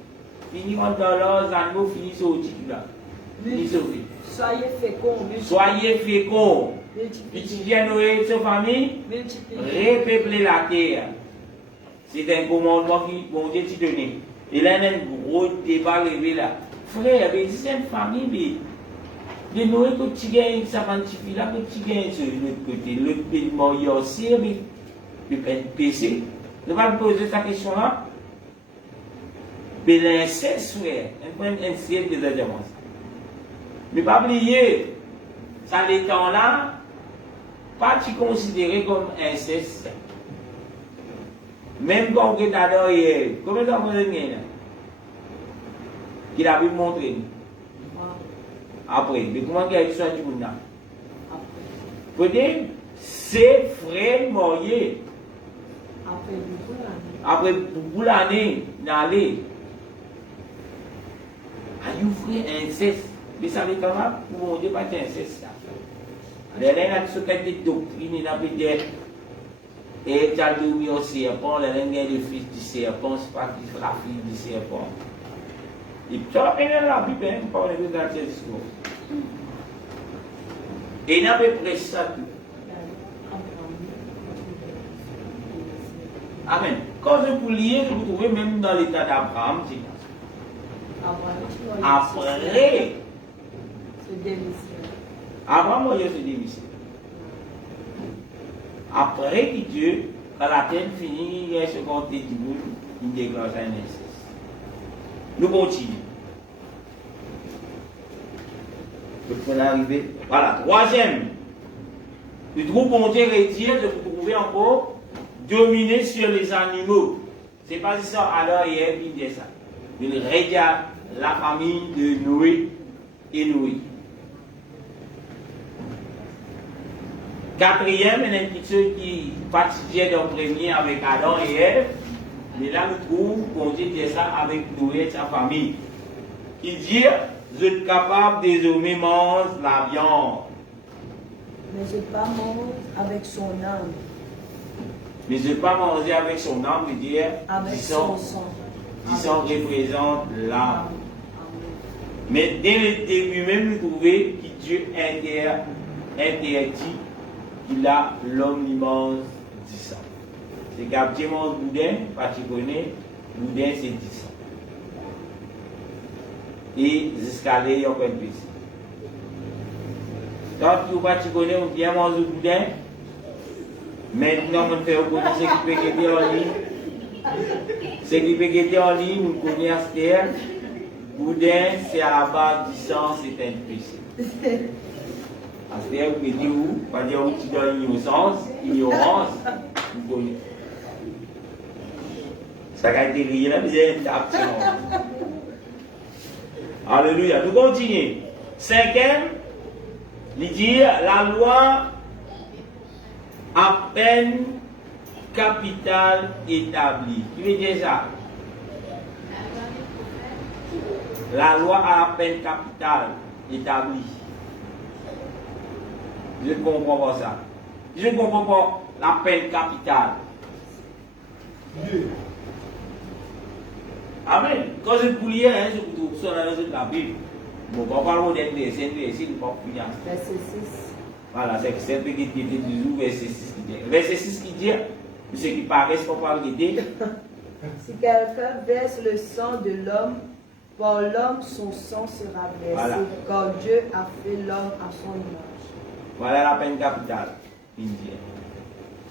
Finissent dans leurs animaux, finissent au titre là. Finissent sauver. Soyez féconds. Soyez féconds. Multipliez Noé et sa famille. Repeupler la terre. C'est un commandement qui bon Dieu t'a donné. Et là, il y a un gros débat levé là. Frère, c'est une famille, mais Noé, quand tu gagnes, ça va te là, quand tu gagnes sur l'autre côté, le paiement, il y a aussi, mais le PC. Ne pas me poser cette question-là. Mais l'inceste, frère, un inceste de la démence. Mais pas oublier, ça les temps-là, pas tu considéré comme inceste. Même quand on est à hier, combien de temps vous avez là? Qu'il a pu montrer. Après, mais comment il y a eu ça du monde là? Peut-être, c'est frère marié. Après beaucoup d'années, d'aller. A eu frère inceste. Mais ça veut quand même, pour ne pas inceste. Il y a des doctrines, il y a des et tu as dormi au serpent, le fils du serpent, c'est pas qui la fille du serpent. Et tu as appris la Bible, hein, pour les deux discours. Et il y a à peu près ça tout. Amen. Quand vous liez, vous trouvez même dans l'état d'Abraham, après, Abraham a se démissionné. Après que Dieu, quand la terre finit, il y a ce côté du monde, il déclenche un inceste. Nous continuons. On est arrivé. Voilà, troisième. Le groupe mondial retire de vous trouver encore dominer sur les animaux. C'est pas ça, alors hier, il dit ça. Il regarde la famille de Noé et Noé. Quatrième, il y a une petite chose qui participait dans le premier avec Adam et Ève. Mais là, nous trouvons qu'on dit ça avec Noé et sa famille. Il dit, vous êtes capable désormais de manger la viande. Mais je ne pas manger avec son âme. Mais je ne pas manger avec son âme, veut dire, Avec son sang. Disons représente l'âme. Mais dès le début même, vous trouvez que Dieu interdit qu'il a l'homme immense 10 ans. C'est capté mon boudin, pas tu connais, boudin c'est 10 ans. Et jusqu'à là, il y a pas de péché. Quand tu pas tu connais, on vient manger le boudin. Maintenant, on fait reconnaître ce qui peut être en ligne. Ce qui peut être en ligne, on connaît à ce terre. Boudin, c'est à la base du sang, c'est un péché. À ce terre, vous pouvez dire où? Pas dire où tu donnes ignorance, vous connaissez. Ça a été lié là, mais c'est une action. Alléluia. Nous continuons. Cinquième, il dit la loi à peine capitale établie. Qui veut dire ça? La loi à peine capitale établie. Je ne comprends pas ça. Je ne comprends pas la peine capitale. Amen. Quand je vous lis, je vous trouve ça dans la Bible. Bon, on parle d'un verset, il ne pas plus. Verset 6. Voilà, c'est un peu qui était toujours verset 6 qui dit. Verset 6 qui dit, ce qui paraît, c'est pas l'idée. Si quelqu'un verse le sang de l'homme, par l'homme son sang sera versé, Voilà. car Dieu a fait l'homme à son image. Voilà la peine capitale. Il dit.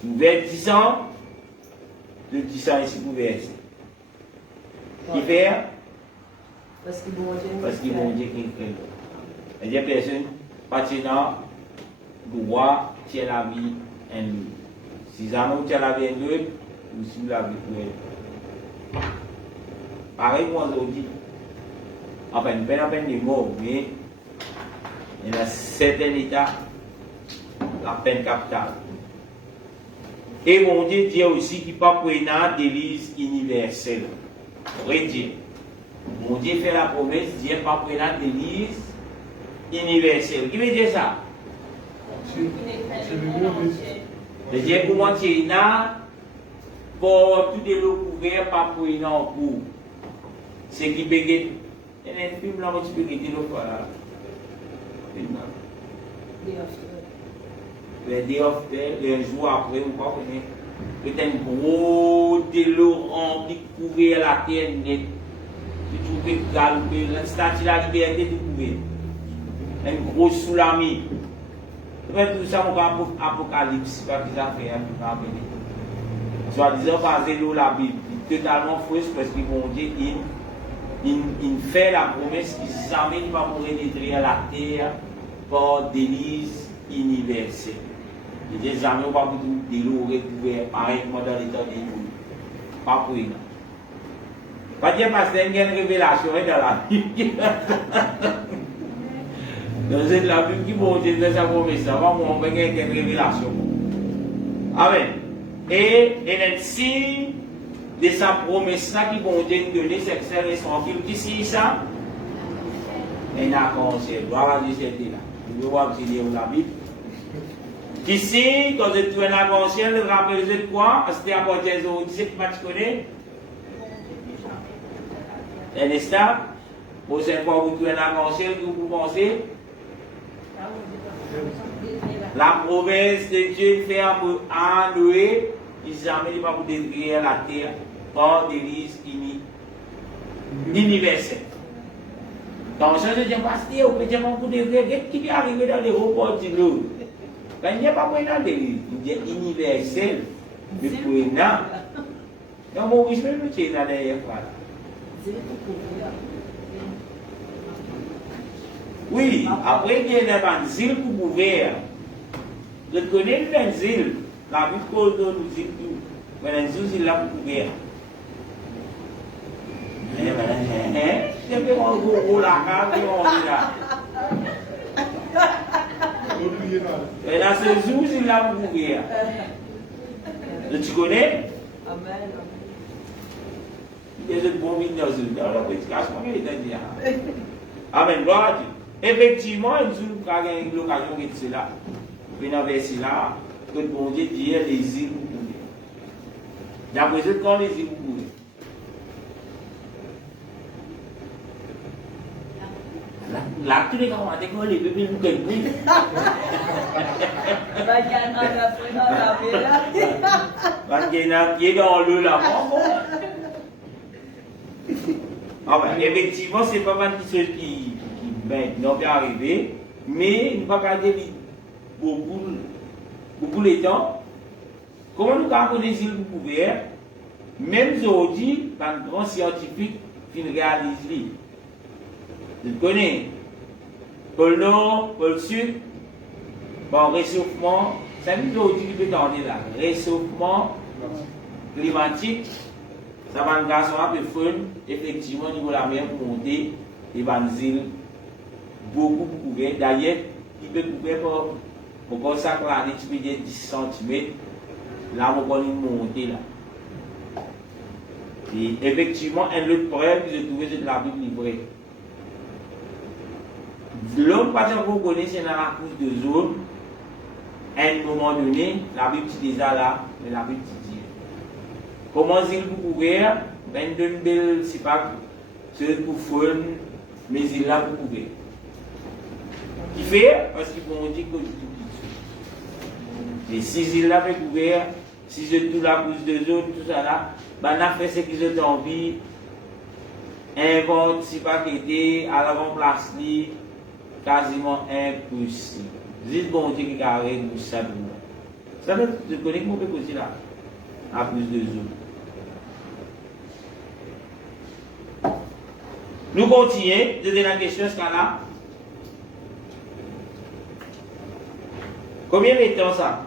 Vous verrez 10 ans, le 10 ans ici pour verser. Qui fait? Parce qu'il bon Dieu Parce qu'il vont dire qu'il fait. Il y a des personnes, maintenant, droit, tient la vie en lui. Si jamais vous tient la vie en lui, vous suivez la vie pour elle. Pareil, moi, je dis, enfin, une peine des mots, mais il y a certains états, la peine capitale. Et mon Dieu dit aussi qu'il n'y a pas de d'église universelle. Vrai dire. Mon Dieu fait la promesse, Dieu n'est pas prenant d'église universelle. Qui veut dire ça? C'est le monde entier. Le Dieu pour entier, il n'a pour tout de l'eau couvert, pas pour une en cours. C'est qui peut être. Il y a un film là où tu peux être l'eau. Le day of le jour après, on va connaître. Peut-être un gros de l'eau rempli, couvert la terre nette. Tu trouves que la statue de la liberté tout couvert. Un gros tsunami. Tout ça, on va apocalypse, pas qu'ils ont fait un peu. Soit disant, basé sur la Bible, totalement fausse parce qu'ils vont dire, il fait la promesse qu'ils jamais ne va mourir détruire la terre par délice universelle. Il dit jamais on va pouvoir de l'eau recouvert pareillement dans l'état des jours. Pas pour eux. Pas dire parce qu'il y a une révélation dans la Bible. Dans cette la Bible qui vont dire dans sa promesse, ça va on va une révélation. Amen. Et il signe de sa promesse là qui vont dire donner cette série tranquille. Qui signe ça? Un arc-en-ciel. Voilà du cette là. Vous voir si c'est la Bible. Ici, quand tu es un arc-en-ciel, le rappel de quoi? C'était à partir de 17 matchs tu connais. Un instant, prochaine fois vous trouvez un arc-en-ciel, vous pensez? La promesse de Dieu fait à Noé, il jamais va vous détruire la terre par des risques universels. Dans ce sens, je dis, pasteur, vous pouvez dire, vous détruire, qu'est-ce qui est arrivé dans l'aéroport de l'eau? Quand il n'y a pas de dérive, il est universel, mais pour une âme. Donc, mon oui, je vais le tirer dans la dernière phrase. Oui, après il y a un zile pour couvert. Je connais le zile, la vie cause de nous zile tout. Mais un zile là pour couvert. C'est un peu mon gros la cave et on dit là. Et là, c'est Zou, c'est là pour couvrir. Tu connais? Amen. Il y a des bons vignes dans Zou. Dans la prédication, il est dit. Amen. Gloire à Dieu. Effectivement, Zou a eu l'occasion de cela. Puis dans le verset là, que le bon Dieu dit les îles pour couvrir. D'après ce qu'on les îles pour couvrir. là, tous les gars ont décollé, les bébés nous gagnent. Qui est dans le là. Ah ben, effectivement, c'est pas mal de choses qui n'ont pas arrivé, mais nous ne pas garder beaucoup de temps. Comment nous avons connaissé le couvert, même aujourd'hui, quand un grand scientifique réalise. Vous connaissez pôle Nord, pôle Sud, bon, réchauffement, ça nous aujourd'hui qui peut tendre là. Réchauffement climatique, ça va nous garçon un peu fun, effectivement, au niveau de la mer monter, et va nous dire beaucoup couvert. D'ailleurs, il peut couvrir pour ça que l'année, tu peux dire 10 cm, là, on va monter là. Et effectivement, un autre preuve que j'ai trouvé, c'est de la Bible livrée. L'homme, pas qu'on connaît, c'est dans la couche de zone. À un moment donné, la Bible dit déjà là, mais la Bible dit. Comment il peut couvrir? Ben, d'une belle, c'est pas ce pour fun, mais il l'a pour couvrir. Qui fait? Parce qu'ils vont dire que tout petit. Et si il l'a fait couvrir, si je tout la couche de zone, tout ça là, ben, on a fait ce qu'ils ont envie, invente, si pas qu'il était, à l'avant-place, quasiment impossible. Juste bon Dieu qui a arrêté pour ça. Ça veut dire que je connais mon peuple aussi là, à plus de zone. Nous continuons, je donne la question ce cas-là. Combien de temps ça,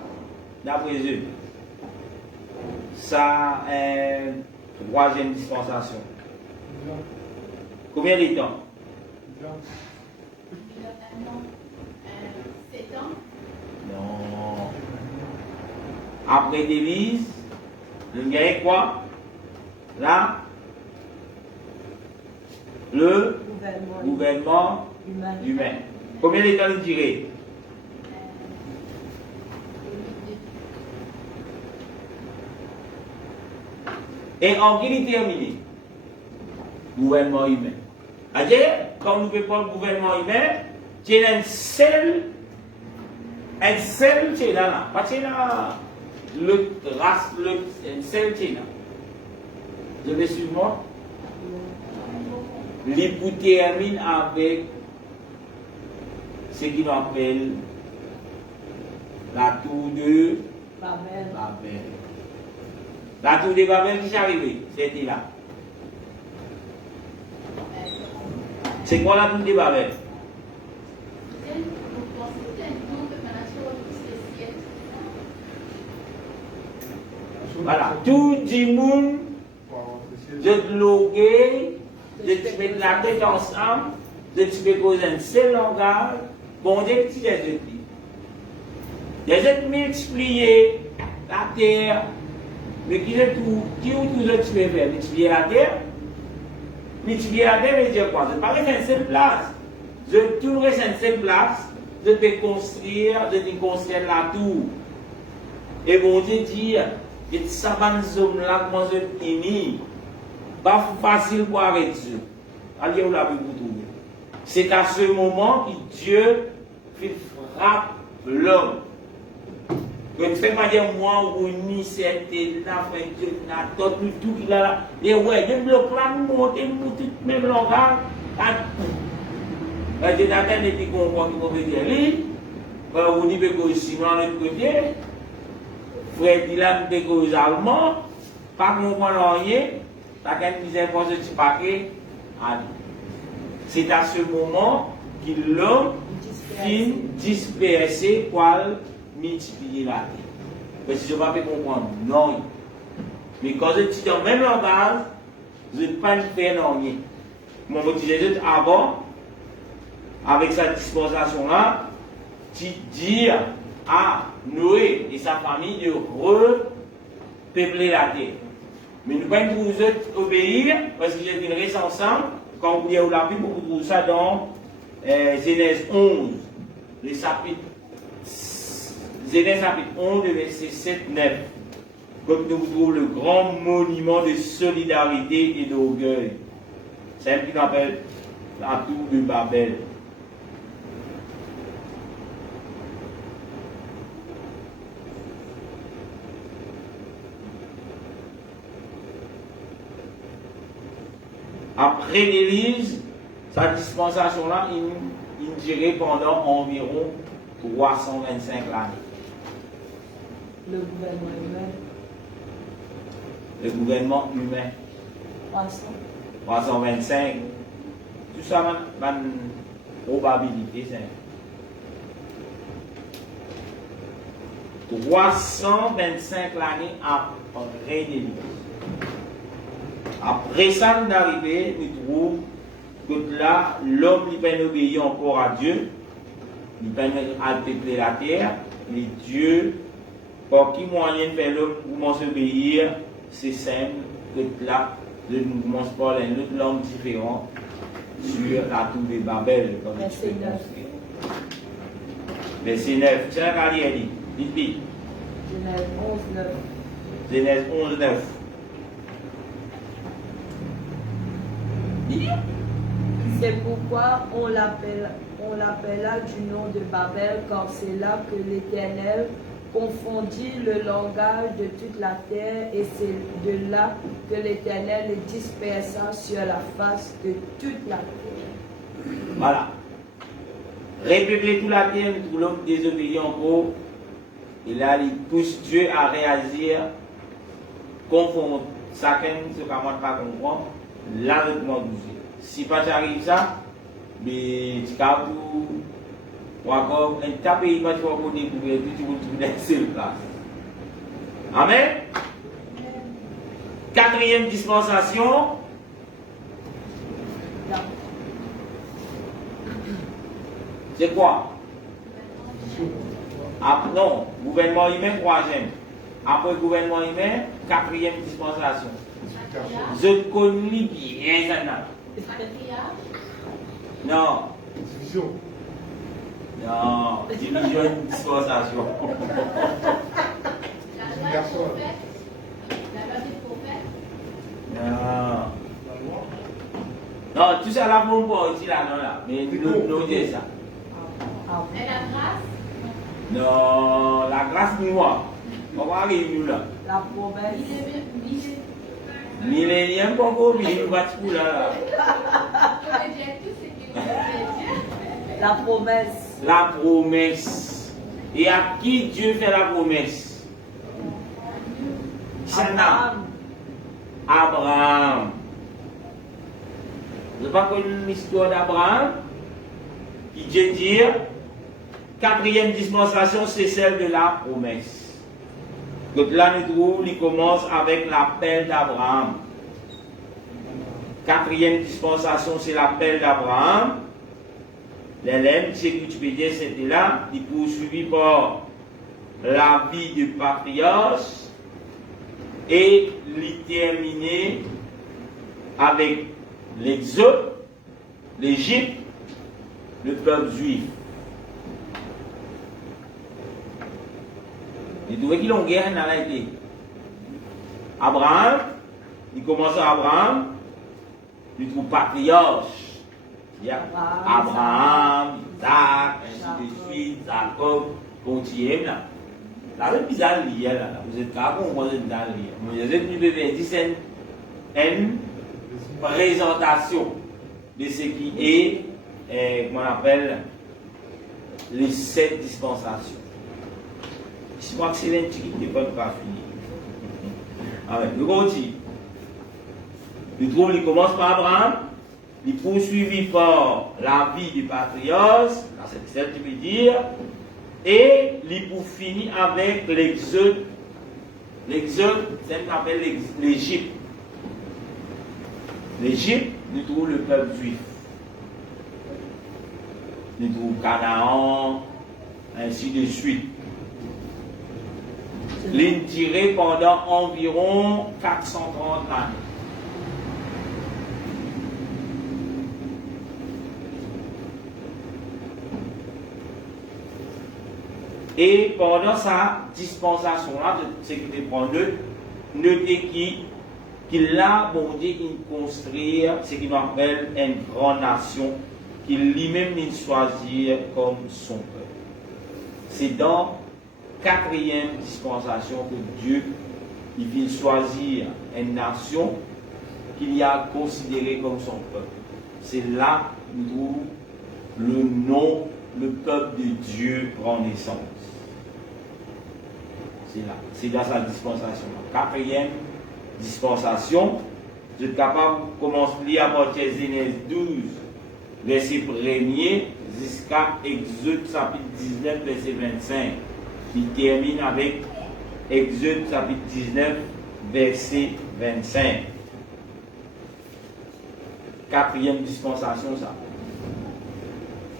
d'après eux? Ça est troisième dispensation. Combien de temps? 7 ans. Non. Après Devise, vous gagnez quoi? Là, le gouvernement humain. Combien de temps il dirait? Et en qui il termine? Gouvernement humain. C'est-à-dire, quand nous faisons le gouvernement humain, c'est un seul, c'est là. Pas c'est là, le race, un seul, c'est là. Je vais suivre moi. L'époux termine avec ce qu'on appelle la tour de Babel. La tour de Babel qui est arrivée, c'était là. C'est quoi la tour de Babel? Voilà, tout le monde, je te loguer, je te mets la tête ensemble, je te mets causer un seul langage, bon Dieu, qui est de lui. Ils ont multiplié la terre, mais qui est tout, qui ou tout autres tu veux faire? Multiplier la terre? Multiplier la terre veut dire quoi? Je ne parle pas d'une seule place. Je tournerai sur une seule place, je vais construire la tour. Et bon Dieu dit, et ça va nous hommes là, comment je t'aime, pas facile pour avec Dieu. Allez, vous l'avez trouvé. C'est à ce moment que Dieu frappe l'homme. Que tu fais pas dire moi ou ni c'était là, Dieu n'a tout qu'il a là. Et ouais, même le plan monter, même l'organe, j'ai atteint et puis qu'on voit qu'on veut dire lui, vous dites que sinon à l'autre côté, frère Dylan de cause allemand, pas comprendre rien, t'as qu'une misère pour ce petit paquet, c'est à ce moment que l'homme finit dispersé pour multiplier la terre. Mais si je ne peux pas comprendre, non. Mais quand je dis dans le même langage, je ne peux pas faire non rien. Mon petit Jésus, avant, avec cette dispensation-là, tu dis à Noé et sa famille de repeupler la terre. Mais nous ne pouvons pas vous obéir parce qu'il y a une race ensemble. Quand vous lisez la Bible, vous trouvez ça dans Genèse 11, le chapitre Genèse chapitre 11, verset 7-9. Comme nous trouvons le grand monument de solidarité et d'orgueil. C'est ce qu'on appelle la tour de Babel. Après l'Église, sa dispensation-là, il dirait pendant environ 325 années. Le gouvernement humain, Le gouvernement humain, 300. 325. Tout ça, une probabilité, c'est 325 années après l'Église. Après ça, nous arrivons, nous trouvons que là, l'homme il peut obéir encore à Dieu, il peut peupler la terre, et Dieu, par qui moyen de faire l'homme commence à obéir, c'est simple, que là, nous commençons par une autre langue différente sur la tour de Babel. Verset 9. Verset 9. C'est la carrière, dites vite. Genèse 11, 9. Genèse 11, 9. C'est pourquoi on l'appela du nom de Babel, car c'est là que l'Éternel confondit le langage de toute la terre, et c'est de là que l'Éternel le dispersa sur la face de toute la terre. Voilà. République toute la terre, nous trouvons désobéissant encore. Et là, il pousse Dieu à réagir, confondre chacun ce qu'on ne pas comprendre, là, le demande Dieu. Si pas j'arrive ça, mais tu as tout, ou encore, un tapé, il va te faire découvrir, tu vas trouver dans une seule place. Amen. Quatrième dispensation. C'est quoi? Non, gouvernement humain, troisième. Après gouvernement humain, quatrième dispensation. Je connais bien ça. Non. Division. Non, division de dispensation. La loi des prophètes. Non. Non, tout ça là, on peut dire là, non, là. Mais nous disons ça. Et la grâce. Non, la grâce nous, on va arriver nous là. La promesse. Millénium, qu'on va vivre, on va te là. La promesse. La promesse. Et à qui Dieu fait la promesse? Abraham. Abraham. Vous n'avez pas connu l'histoire d'Abraham? Qui Dieu dit, quatrième dispensation, c'est celle de la promesse. Donc là, nous trouvons, il commence avec l'appel d'Abraham. Quatrième dispensation, c'est l'appel d'Abraham. L'élève, c'est que tu peux dire, c'était là, il poursuivi par la vie du patriarche et il terminé avec l'Exode, l'Égypte, le peuple juif. Il trouvait qu'ils ont guerre dans l'été. Abraham, il commence à Abraham, il trouve patriarche. Il y a Abraham, Isaac, ainsi de suite, Jacob, continue là. La même bizarre liée là. Vous êtes capable de comprendre bizarre liée. Vous êtes venu de dire une présentation de ce qui est, comment on appelle, les 7 dispensations. Si moi c'est l'intérieur, il ne peut pas finir. Nous continuons. Nous trouvons qu'il commence par Abraham, il poursuivi par la vie du patriarche, c'est ce que tu veux dire, et il pour finir avec l'Exode. L'Exode, c'est ce qu'on appelle l'Égypte. L'Égypte, nous trouvons le peuple juif. Nous trouvons Canaan, ainsi de suite. L'île tirée pendant environ 430 années. Et pendant sa dispensation-là, c'est qu'il prend notez qu'il a, bon Dieu, construire ce qu'il appelle une grande nation, qu'il lui-même choisir comme son peuple. C'est dans quatrième dispensation que Dieu il vient choisir une nation qu'il y a considéré comme son peuple. C'est là où le nom, le peuple de Dieu prend naissance. C'est là. C'est dans sa dispensation. Quatrième dispensation, vous êtes capable de commencer à lire à partir de Genèse 12, verset 1er, jusqu'à Exode chapitre 19, verset 25. Il termine avec Exode chapitre 19, verset 25. Quatrième dispensation, ça.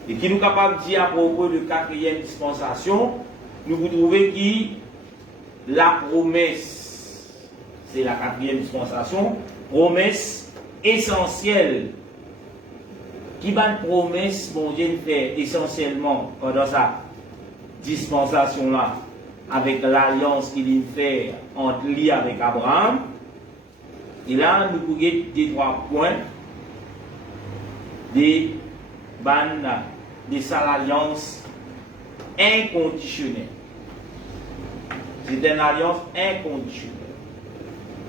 Et qui nous est capable de dire à propos de quatrième dispensation, nous vous trouvez qui la promesse, c'est la quatrième dispensation, promesse essentielle. Qui va une promesse, mon Dieu, fait essentiellement pendant sa dispensation-là, avec l'alliance qu'il fait entre lui avec Abraham. Et là, nous pouvons des trois points des sa alliance inconditionnelle. C'est une alliance inconditionnelle.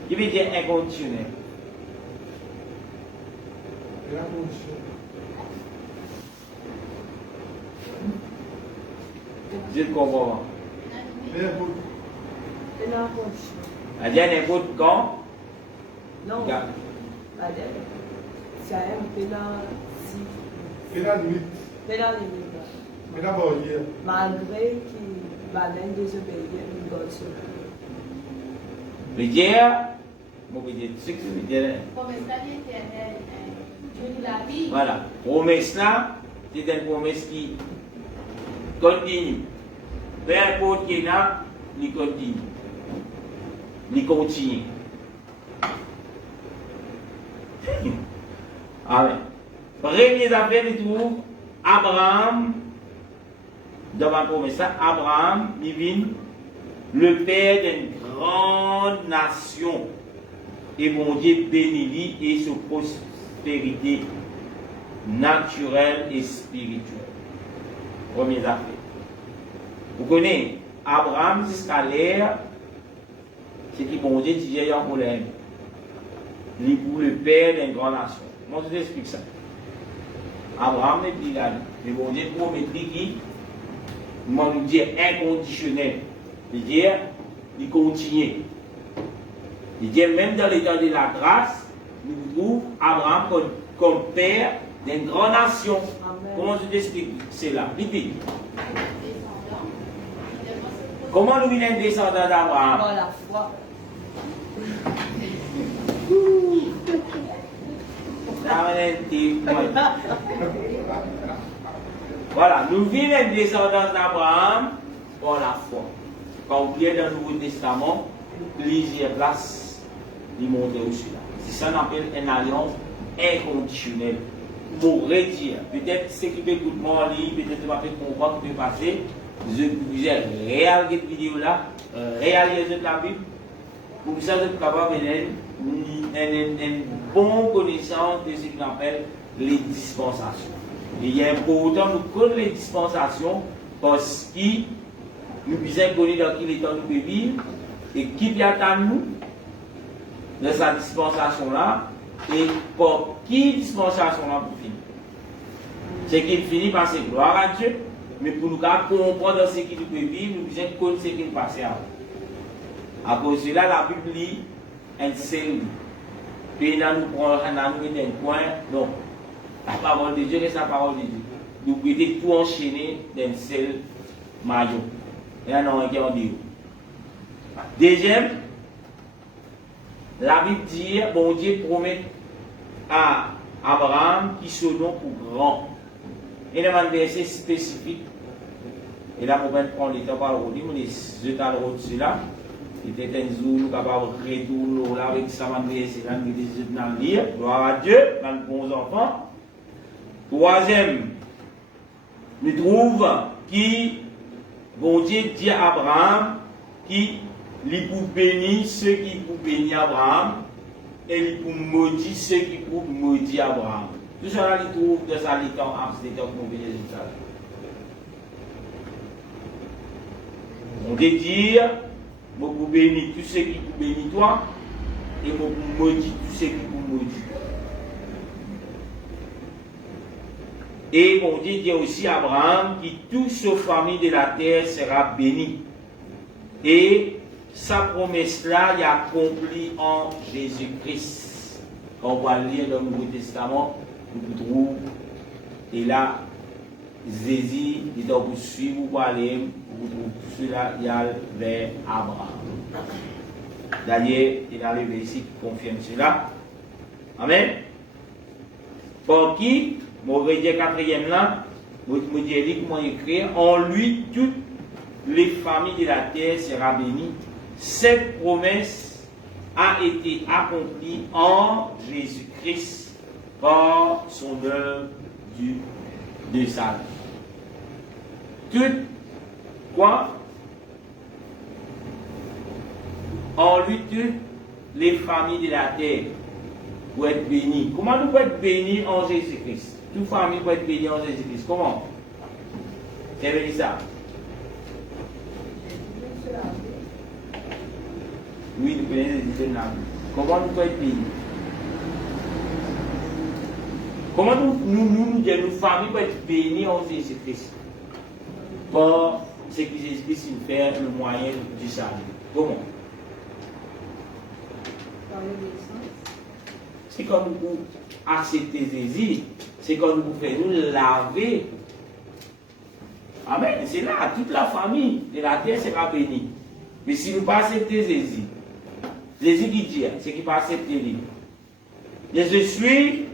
Qui veut dire inconditionnelle? La condition. Je comprends. N'importe. C'est la roche. Elle dit n'importe quand. Non. Regarde. Ça aime, c'est la si. Et la limite. C'est la limite. Et la barrière. Malgré qu'il va même désobéir, il doit se Le dire, bon, je dire ce que je veux dire. Promesse de l'Éternel, Dieu de la vie. Voilà. Promesse là, c'est une promesse qui continue. Peu importe qui est là, il continue. Il continue. Amen. Premier affaire, nous trouvons Abraham, dans ma promesse, Abraham, il vient le père d'une grande nation. Et mon Dieu bénit et sa prospérité naturelle et spirituelle. Première affaire. Vous connaissez, Abraham jusqu'à l'ère, c'est qui bon Dieu disait un problème. Il est pour le père d'une grande nation. Moi, je vous explique ça. Abraham n'est plus là. Mais bon Dieu promet qui, moi, nous dire inconditionnel. C'est-à-dire, il continue. C'est-à-dire, même dans l'état de la grâce, nous trouvons Abraham comme père d'une grande nation. Amen. Comment je t'explique? C'est là. Vite, vite. Descendant. Comment nous venons descendants d'Abraham? Par la foi. Voilà, nous venons descendants d'Abraham par la foi. Quand vous lisez dans le Nouveau Testament, plusieurs places, il montre aussi là. C'est ça qu'on appelle une alliance inconditionnelle. Pour dire, peut-être ce qui peut écouter moi, peut-être va faire comprendre ce qui peut passer. Je vous ai réalisé cette vidéo là, réaliser la Bible. Pour ça, vous êtes capable une bonne connaissance de ce qu'on appelle les dispensations. Et il est important de nous connaître les dispensations parce que nous puissions connaître dans quel état nous pouvons vivre et qui vient à nous dans cette dispensation-là et pour qui dispensation-là pour finir. C'est qu'il finit par ses gloire à Dieu, mais pour nous comprendre ce qu'il peut vivre, nous devons connaître ce qu'il passe avant. À cause de cela, la Bible lit un seul. Puis là, nous prenons un coin. Non. La parole de Dieu est la parole de Dieu. Nous pouvons tout enchaîner d'un seul maillot. Et là, non, on dit. Deuxième, la Bible dit, bon Dieu promet à Abraham qui se nom pour grand. Il y a un verset spécifique. Et là, pour prendre le temps par le rodin, on est deux temps de là. C'était un jour, nous capable de retourner là avec ça, c'est là, nous devons lire. Gloire à Dieu, dans les bons enfants. Troisième, nous trouvons qui, bon Dieu dit à Abraham, qui lui pour bénir ceux qui pour bénir Abraham, et lui pour maudire ceux qui pour maudire Abraham. Tout ça, là, il trouve de ça, les temps, c'est donc mauvais résultat. On veut dire, je pour bénir tous ceux qui pour bénir toi, et je pour maudire tous ceux qui pour mourut. Et bon Dieu dit aussi à Abraham qui toute sa famille de la terre sera bénie. Et sa promesse-là est accomplie en Jésus-Christ. Quand on va lire dans le Nouveau Testament, nous trouvons, et là, Jésus, il doit vous suivre, vous allez, vous trouvez tout cela, il y a vers Abraham. D'ailleurs, il y a le verset qui confirme cela. Amen. Pour qui, mon rédiger quatrième là, vous me direz comment écrire, en lui, toutes les familles de la terre seront bénies. Cette promesse a été accomplie en Jésus-Christ par son œuvre de salut. Tout quoi? En lui, toutes les familles de la terre pour être bénies. Comment nous pouvons être bénis en Jésus-Christ? Toute famille peut être bénie en Jésus-Christ. Comment? C'est béni ça. Oui, nous connaissons les là. Comment nous pouvons être bénis? Comment nous familles peuvent être bénies en Jésus-Christ? Par ce que Jésus-Christ nous fait le moyen du salut. Comment? C'est quand nous acceptons Jésus, c'est quand nous pouvons nous laver. Amen. C'est là, toute la famille de la terre sera bénie. Mais si nous ne pas accepter Jésus, Jésus qui dit, c'est qui ne pas accepter lui. Je suis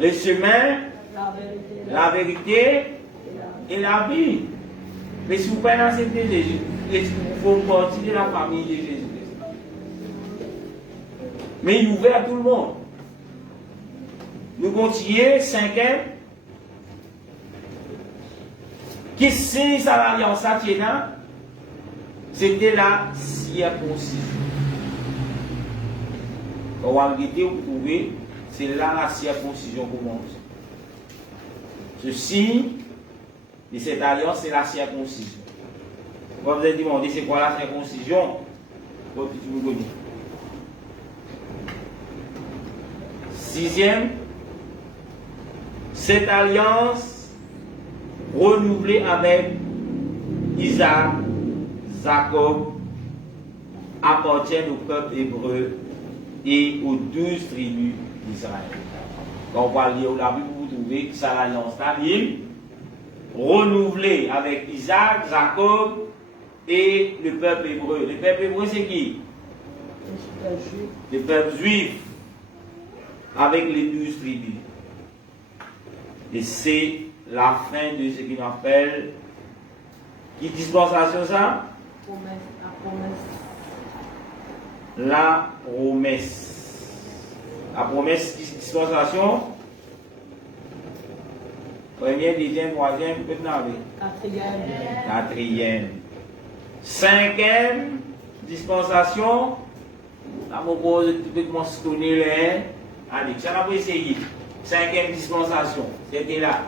le chemin, la vérité et la vie. Mais si vous ne pas accepter Jésus, il faut partir de la famille de Jésus. Mais il est ouvert à tout le monde. Nous continuons, cinquième. Qui signe ça l'alliance à Tiena? C'était la circoncision. Quand on va regarder, vous trouvez, c'est là la circoncision commence. Ce signe de cette alliance, c'est la circoncision. Quand vous avez demandé c'est quoi la circoncision, votre petit vous connaissez. Sixième, cette alliance renouvelée avec Isaac, Jacob, appartient au peuple hébreu et aux 12 tribus d'Israël. Quand on va lire la Bible, vous trouvez que ça l'alliance-là, renouvelée avec Isaac, Jacob et le peuple hébreu. Le peuple hébreu, c'est qui? Le peuple juif. Avec les 12 tribus. Et c'est la fin de ce qu'on appelle, qui dispensation ça? La promesse. La promesse dispensation. Première, deuxième, troisième, quatrième. Cinquième dispensation. Là, on pose tout le monde se connaît. Allez, ça va essayer. Cinquième dispensation, c'était là.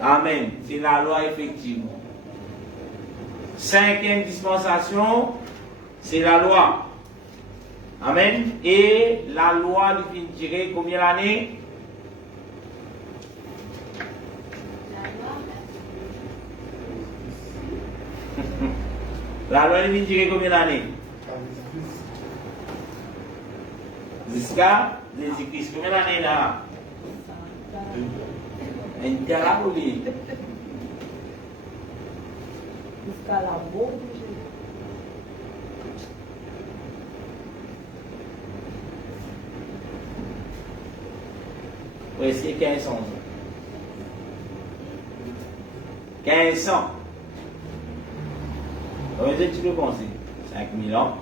Amen. C'est la loi, effectivement. Cinquième dispensation, c'est la loi. Amen. Et la loi lui fait tirer combien d'années? La loi lui fait tirer combien d'années? Jusqu'à Jésus-Christ. Combien d'années là? Jusqu'à la folie. Jusqu'à la mort de Jésus. Oui, c'est 1500 ans. 1500. Comment est-ce que tu peux penser? 5000 ans.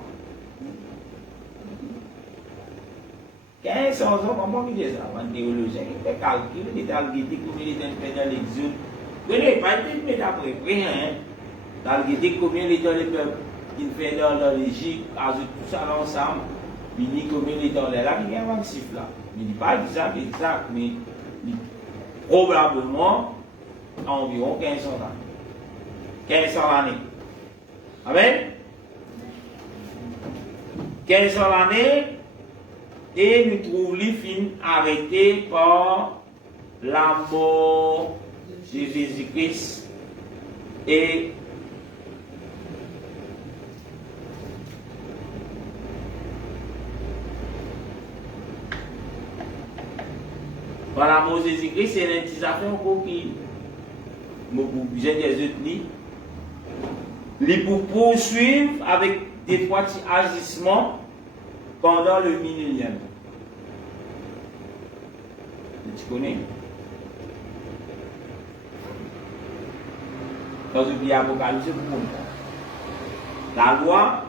1500 ans, comment il dit ça? Un théologien, il fait calcul, il a regardé combien il était fait dans l'exode. Il n'est pas dit, mais d'après, rien. Il a regardé combien il était dans les peuples, il fait dans l'Égypte, ajoute tout ça ensemble, il dit combien il était dans là, il y a un chiffre là. Il ne dit pas exact, mais probablement environ 1500 ans. 1500 années. Amen? 1500 années, et nous trouvons les films arrêtés par la mort de Jésus-Christ et par la mort de Jésus-Christ, c'est l'indication qui j'ai des autres lits. Les pour poursuivre avec des petits agissements pendant le millénium. Tu connais? Quand vous lisez l'Apocalypse, vous comprenez. La loi,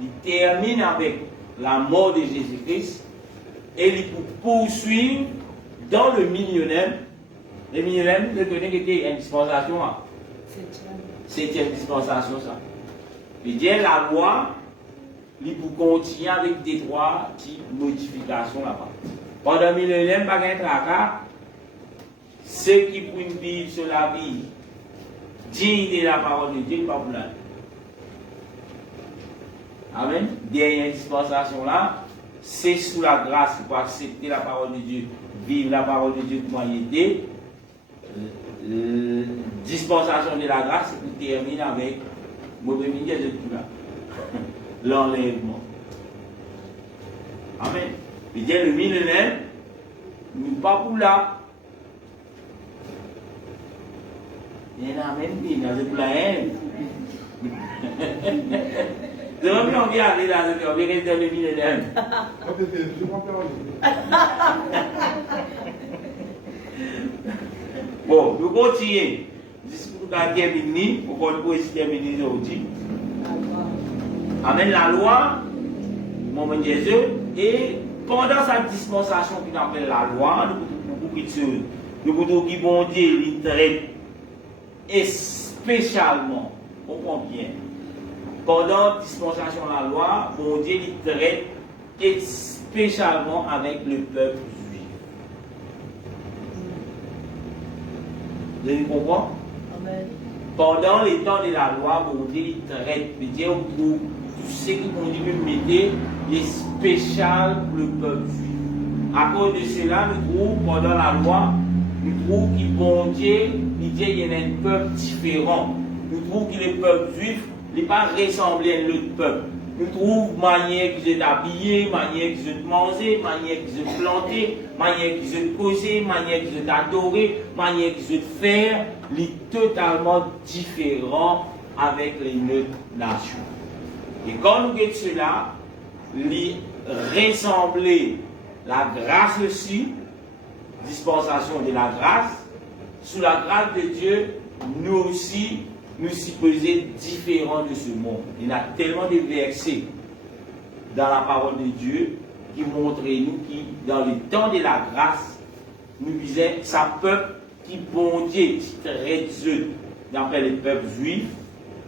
il termine avec la mort de Jésus-Christ et il pour poursuivre dans le millénium. Le millénium, vous connaissez que c'était une dispensation. Septième dispensation, ça. Il dit la loi, il pour continuer avec des trois types de modifications là-bas. Pendant le millénium, pas de tracas, ceux qui pourraient vivre sur la vie, digne de la parole de Dieu, pas pour là. Amen. Dernière dispensation là, c'est sous la grâce pour accepter la parole de Dieu, vivre la parole de Dieu comme il était. Dispensation de la grâce, c'est pour terminer avec l'enlèvement. Amen. Il dit le millénaire, nous pas pour là. Il y en a même qui n'a pas la haine. De même qu'on vient aller là, on vient rester dans le millénaire. Bon, nous continuons. Discours qu'a terminé, pour qu'on puisse terminer aujourd'hui. Amen. La loi, mon Jésus, et pendant sa dispensation qu'on appelle la loi, nous pouvons beaucoup de choses. Nous pouvons dire que bon Dieu, il traite et spécialement, on comprend bien. Pendant la dispensation de la loi, bon Dieu, il traite et spécialement avec le peuple. Vous comprenez? Pendant les temps de la loi, bon Dieu traite, on trouve tout ce qui bon Dieu mettait est spécial pour le peuple juif. À cause de cela, nous trouvons pendant la loi, nous trouvons que bon Dieu, il y a un peuple différent. Nous trouvons que le peuple juif n'est pas ressemblé à l'autre peuple. Nous trouvons manière qu'ils sont habillés, manière qu'ils sont mangés, manière qu'ils sont plantés, manière qu'ils sont causés, manière qu'ils sont adorés, manière qu'ils sont faire, les totalement différents avec les autres nations. Et quand nous regardons cela, les ressembler la grâce aussi, dispensation de la grâce, sous la grâce de Dieu, nous aussi, nous supposons différents de ce monde. Il y a tellement de versets dans la parole de Dieu qui montrent nous que dans le temps de la grâce, nous disions, ça peuple qui bon Dieu, qui traite eux, d'après les peuples juifs,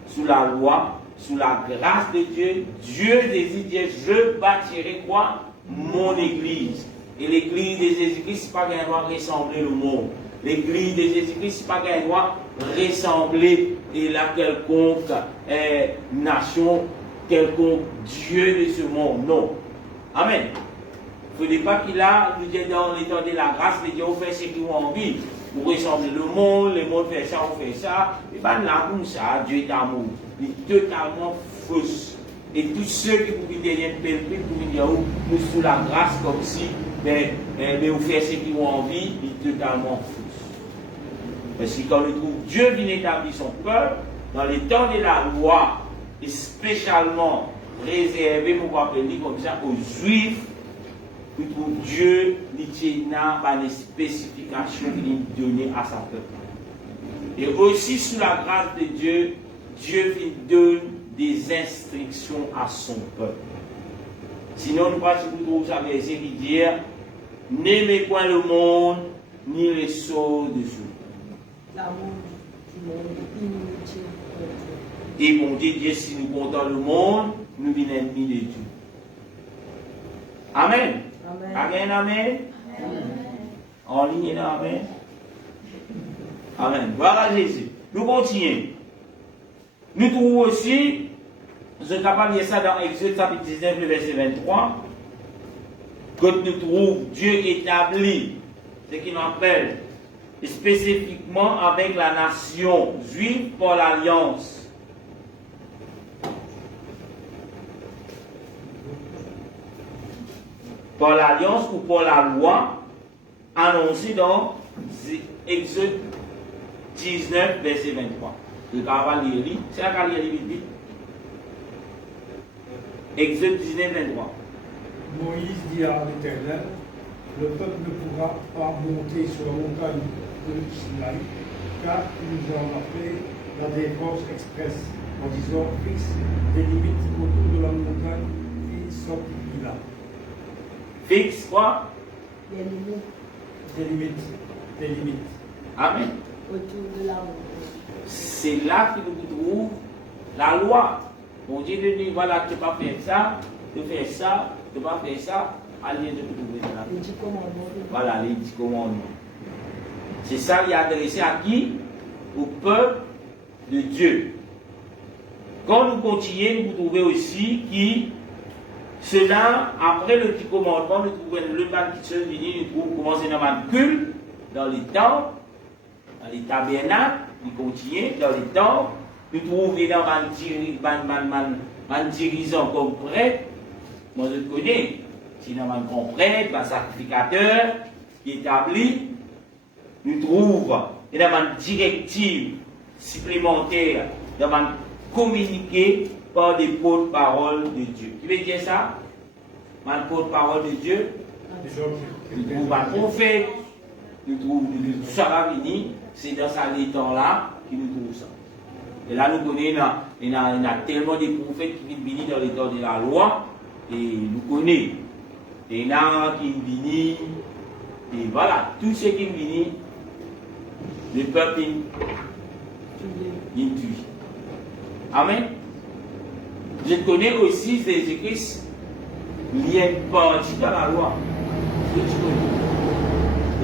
sous la loi, sous la grâce de Dieu, Dieu désire, je bâtirai quoi? Mon église. Et l'église de Jésus-Christ, ce n'est pas qu'elle doit ressembler au monde. L'église de Jésus-Christ, ce n'est pas qu'elle doit ressembler à quelconque nation, quelconque Dieu de ce monde. Non. Amen. Il ne faut pas qu'il a, nous dit dans les temps de la grâce, les Dieu fait ce qu'ils ont envie. Vous ressemblez le monde fait ça, on fait ça. Et bien là, comme ça, Dieu est amour. Il est totalement fausse. Et tous ceux qui vous derrière le peuple, pour dire, nous sous la grâce, comme si, mais vous faites ce qu'ils ont envie, il est totalement fausse. Parce que quand nous trouvons Dieu vient établir son peuple, dans les temps de la loi, et spécialement réservé, pour appeler comme ça, aux Juifs, nous trouvons Dieu, il n'a pas de spécifications qu'il a données à sa peuple. Et aussi sous la grâce de Dieu, Dieu donne des instructions à son peuple. Sinon, nous passons toujours ça verset qui dit n'aimez point le monde, ni les choses de ce monde. L'amour du monde est inutile pour Dieu. Et mon Dieu, si nous comptons le monde, nous sommes ennemis de Dieu. Amen. Amen. Amen, amen. En ligne, amen. Amen. Voilà Jésus. Nous continuons. Nous trouvons aussi Nous sommes capables de lire ça dans Exode chapitre 19, le verset 23. Quand nous trouvons Dieu établi, ce qu'il appelle spécifiquement avec la nation juive pour l'alliance. Pour l'alliance ou pour la loi annoncée dans Exode 19, verset 23. Le travail lire, c'est la carrière vite. Exode 19, 23. Moïse dit à l'Éternel, le peuple ne pourra pas monter sur la montagne de Sinaï, car il nous en a fait la défense expresse, en disant fixe des limites autour de la montagne qui sont là. Fixe quoi? Des limites Des limites. Amen. autour de la montagne. C'est là que nous trouvons la loi. Bon Dieu nous dit, voilà, tu ne peux pas faire ça, tu fais ça, tu ne peux pas faire ça, allez, de trouver dans la Les 10 commandements. Voilà, les 10 commandements. C'est ça qui est adressé à qui? Au peuple de Dieu. Quand nous continuons, nous trouvons aussi que cela, après le 10 commandements, nous trouvons le mal qui se vient, nous trouvons comment c'est dans le culte, dans les temples, dans les tabernacles, nous continuons dans les temples, nous trouvons dans un dirigeant comme prêtre, moi je le connais, c'est dans un grand prêtre, un sacrificateur qui établit, nous trouvons dans une directive supplémentaire, dans un communiqué par des porte-paroles de Dieu. Qui veut dire ça? Un porte-parole de Dieu, nous trouvons un prophète, nous trouvons tout ça va venir, c'est dans ce temps-là que nous trouvons ça. Et là, nous connaissons, il y a tellement de prophètes qui viennent venir dans les temps de la loi, et nous connaissons. Et il y en a qui viennent, et voilà, tous ceux qui viennent, le peuple il tue. Amen. Je connais aussi Jésus-Christ, il y a une partie dans la loi.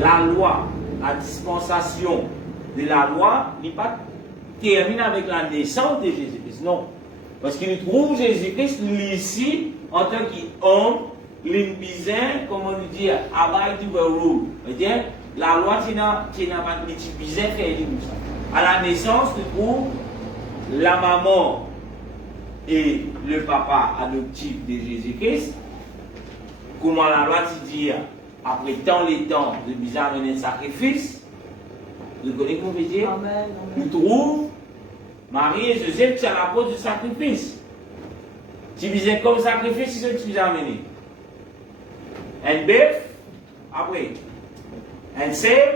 La loi, la dispensation de la loi n'est pas terminée avec la naissance de Jésus-Christ. Non. Parce qu'il trouve Jésus-Christ ici en tant qu'homme, l'imbisin, comment nous dire, abide the rule. C'est-à-dire, la loi, tu n'as pas de bizin fait comme ça. À la naissance, tu trouves la maman et le papa adoptif de Jésus-Christ. Comment la loi te dit, après tant les temps, le bizarre mener un sacrifice. Vous connaissez comment je veux dire? Amen. Nous trouvons Marie et Joseph, c'est la pose du sacrifice. Tu disais comme sacrifice, c'est ce que tu as amené. Un bœuf, après. Un cerf,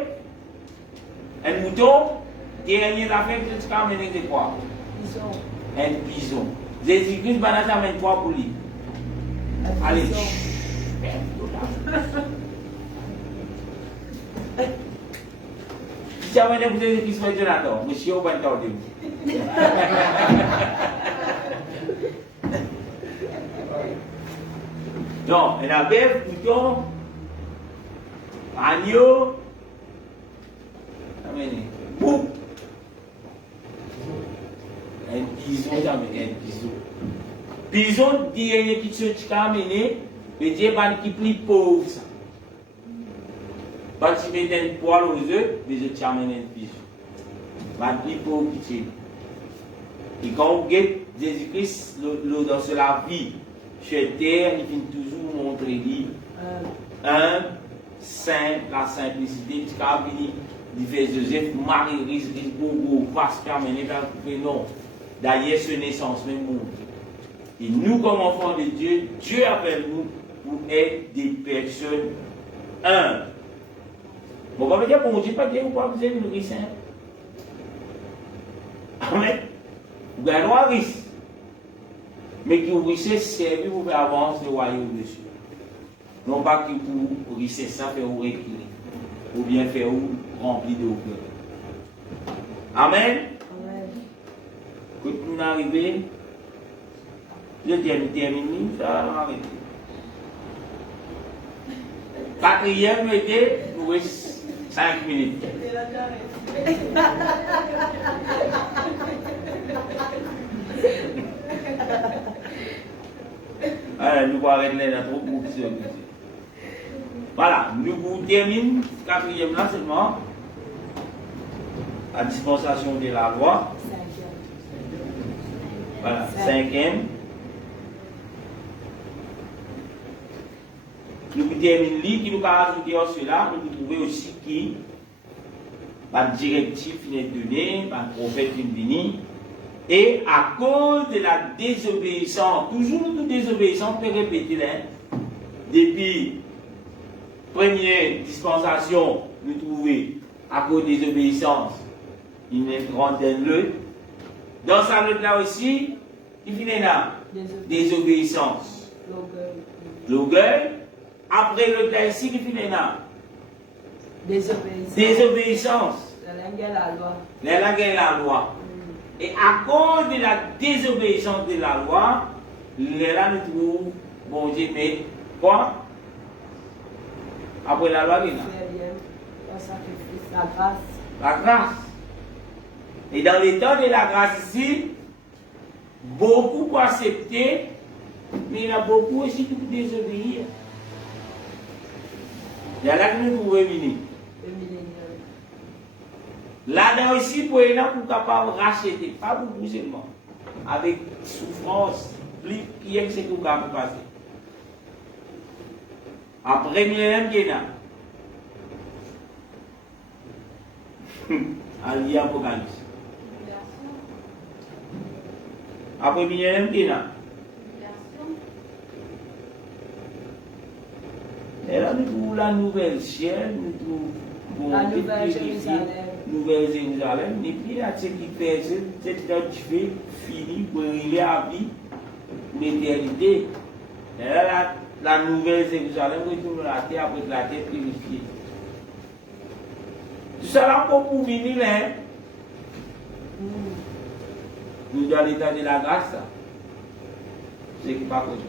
un mouton, dernier affaire que tu as amené de quoi? Bison. Un bison. Jésus-Christ va nous amener quoi pour lui? Allez. Si tu amènes pour Jésus-Christ, c'est Jonathan. Monsieur, on va t'entendre. Non, il y a bœuf, mouton, agneau, bouc, un bison, un bison. Bison, dit qui se amené, mais Dieu va qui plus pauvre. Pas si tu mets un poil aux œufs, mais je t'amène un bison. Va plus pauvre qui tu. Et quand on regarde Jésus-Christ dans la vie, sur terre, il vient toujours montrer lui. Un saint, la simplicité, tu as venu, il fait Joseph, Marie, risque, Bobo, Pascal, mais il non. D'ailleurs, ce naissance même monde. Et nous, comme enfants de Dieu, Dieu appelle nous pour être des personnes humbles. Bon, on va dire, bon, je ne dis pas bien pourquoi vous êtes nourrissant. Amen. Vous avez un risque. Mais qui ouvrissaient servir pour faire avancer le royaume de Dieu. Non pas que pour ouvrisser ça, faire ou reculer. Ou bien faire ou remplir de cœur. Amen. Quand nous arrivons, je termine, ça va arrêter. Quatrième était, nous restons 5 minutes. Alors, nous allons arrêter là, trop pour ce. Voilà, nous terminons quatrième là seulement. La dispensation de la loi. Voilà, cinquième. Nous terminons qui nous a ajouté en cela, nous trouvons aussi qui, par directive qui est donnée, par prophète qui est venu, et à cause de la désobéissance, toujours toute désobéissance, on peut répéter là, depuis première dispensation, nous trouvons à cause de désobéissance, il est grand le. Dans sa note là aussi, il finit là, désobéissance. L'orgueil. Après le là ici, il finit là. Désobéissance. La loi. La loi. Et à cause de la désobéissance de la loi, là nous trouvons, bon Dieu, mais quoi? Après la loi, il y a la grâce. La grâce. Et dans les temps de la grâce ici, beaucoup pour accepter, mais il y a beaucoup aussi pour désobéir. Il y a là que nous trouvons venir. Là-dedans aussi, pour être capable de racheter, pas beaucoup seulement, avec souffrance, plus qui est que c'est tout capable de passer. Après, il y a un qui est là. Allié Apocalypse. Après, il y a un qui est là. Et là, nous trouvons la nouvelle ciel, nous trouvons la nouvelle Jérusalem. Nouvelle Jérusalem, et puis là, ce qui fait, c'est que tu fais fini pour arriver à vie, pour l'éternité. Et là, la nouvelle Jérusalem retourne la terre après la terre purifiée. Tout ça là pour venir là. Nous dans l'état de la grâce, c'est qui pas connu.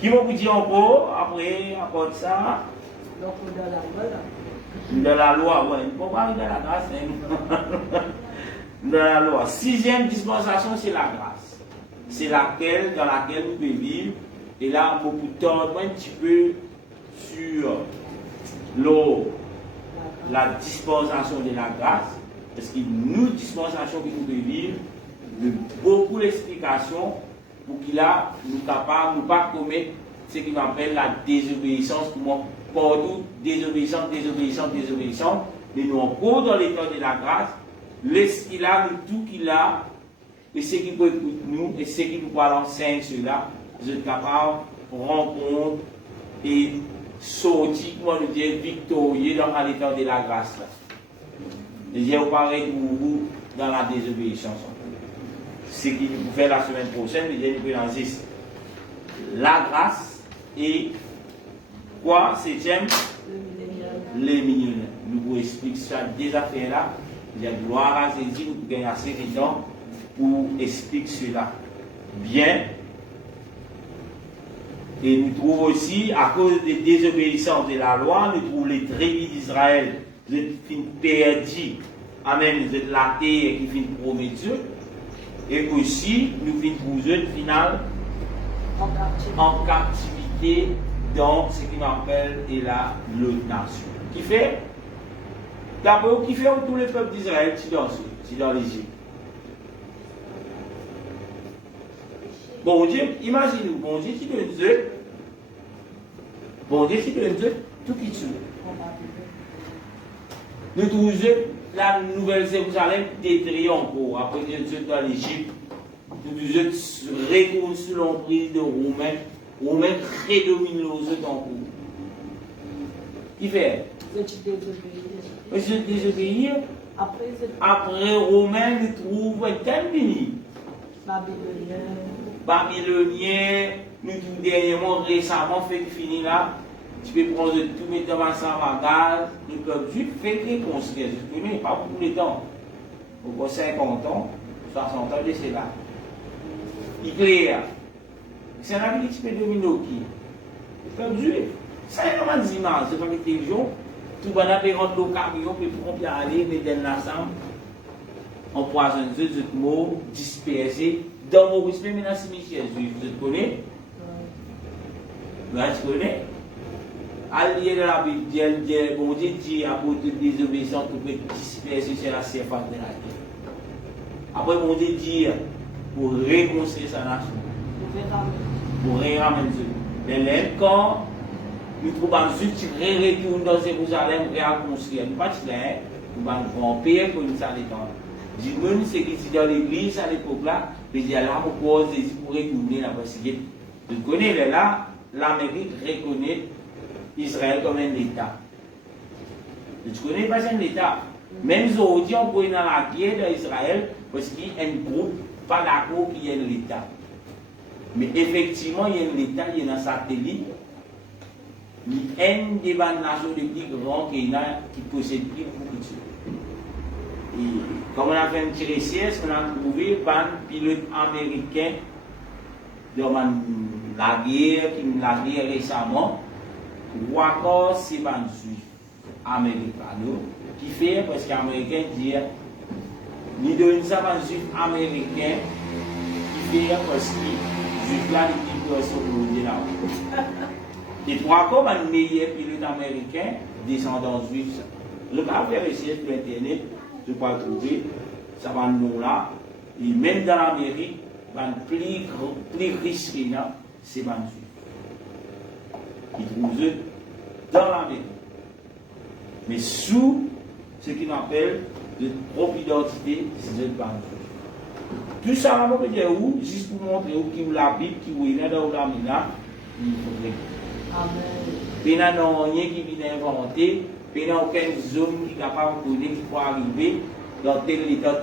Qui va vous dire encore, après ça? Donc, dans la loi, là. Dans la loi, oui. Il ne faut pas arriver dans la grâce. Hein. Dans la loi. Sixième dispensation, c'est la grâce. C'est laquelle, dans laquelle nous pouvons vivre. Et là, beaucoup de temps, un petit peu sur la dispensation de la grâce. Parce qu'il y a une dispensation que nous pouvons vivre, de beaucoup d'explications pour qu'il a nous capables de ne pas commettre ce qu'il appelle la désobéissance. Pour moi, partout, désobéissance. Mais nous, encore dans l'état de la grâce, laisse qu'il a, le tout qu'il a, et ce qui peut écouter nous, et ce qui nous parle enseigner cela, vous êtes capables de rencontrer et sortir, comment nous dire, victorieux dans l'état de la grâce. Et je vous parlerai de vous dans la désobéissance. Ce qui nous fait la semaine prochaine, je vous présente la grâce et quoi, septième? Les millénaires. Nous vous expliquons ça, des affaires-là. Il y a gloire à Jésus, nous gagnons assez de temps pour expliquer cela bien. Et nous trouvons aussi, à cause des désobéissances de la loi, nous trouvons les tribus d'Israël, vous êtes perdus. Amen, vous êtes la terre qui vient promettre Dieu. Et aussi, nous venons pour eux, final, en captivité dans ce qu'on appelle l'autre nation. Qui fait, d'abord, qui fait tous les peuples d'Israël, c'est dans l'Égypte. Bon Dieu, imaginez-vous, bon Dieu qui donne Dieu, tout qui tue. Nous trouvons la nouvelle Jérusalem détruite encore. Après Dieu dans l'Égypte, nous retournons sous l'emprise de Romains. Romains prédominent les autres en cours. Qui fait? Vous désobéir. Après Romains, nous trouvons un tel béni. Babylonien, nous trouvons dernièrement, récemment, fait fini là. Tu peux prendre tout, mettre dans ma bagage. Le peuple juif fait reconstruire. Je connais pas beaucoup de temps. Pour 50 ans, 60 ans, c'est là. Il clair. C'est un avis qui peut dominer qui? Le peuple juif. Ça est vraiment des images. C'est pas une télévision. Tout le monde rentre au camion, puis on peut aller, mettre dans l'ensemble. empoisonné d'autres mots, dispersés. Dans Maurice, même dans le cimetière juif, vous connaissez? Tu connais? Allié de la Bible, bon Dieu dit à cause de désobéissance, que peut disperser sur la surface de la terre. Après, bon Dieu dit pour reconstruire sa nation. Pour ramener Dieu. Mais quand nous trouvons juste retourner dans Jérusalem et à construire, nous ne sommes pas là, nous avons un grand père pour nous aller dans. Dis-nous, c'est qui dans l'église à l'époque-là, mais il y a là pour retourner là parce que vous connaissez là, l'Amérique reconnaît Israël comme un État. Tu connais pas un État. Même aujourd'hui, on peut dans la guerre d'Israël parce qu'il y a un groupe pas d'accord qu'il y ait l'État. Mais effectivement, il y a un État, il y a un satellite. Il y a une des nations de plus grands qui possède plus beaucoup de choses. Et comme on a fait un petit recherche, on a trouvé un pilote américain dans la guerre récemment. Ou encore c'est un juif américain qui fait parce que les Américains disent ni de une juif américain qui fait parce que les juifs là les gens sont là. Et trois comme un meilleur pilote américain descendant juif. Le cas faire recherche sur internet, je peux trouver ça va nous là et même dans l'Amérique un plus riche là c'est un juif. Qui trouvent eux dans l'Amérique. Mais sous ce qu'on appelle de propre identité, c'est eux pas. Tout ça, on peut dire où, juste pour montrer où qui la Bible, qui est là dans la Mina, il faut Amen. Il n'y a rien qui vient inventer, il n'y a aucune zone qui est capable de donner, qui peut arriver dans tel état,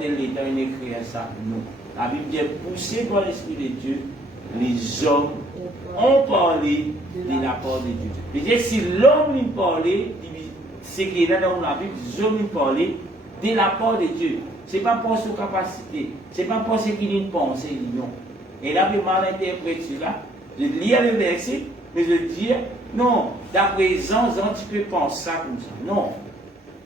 il écrit ça. Non. La Bible dit poussé par l'Esprit de Dieu, les hommes ont parlé de la part de Dieu. C'est-à-dire, si l'homme lui parlait, c'est qu'il est là dans la Bible, l'homme lui parlait de la part de Dieu. Ce n'est pas pour sa capacité, ce n'est pas pour ce qu'il pense, non. Et là, je mal interprète cela. Je lis le verset, mais je dis, non, d'après Jean, tu peux penser ça comme ça. Non.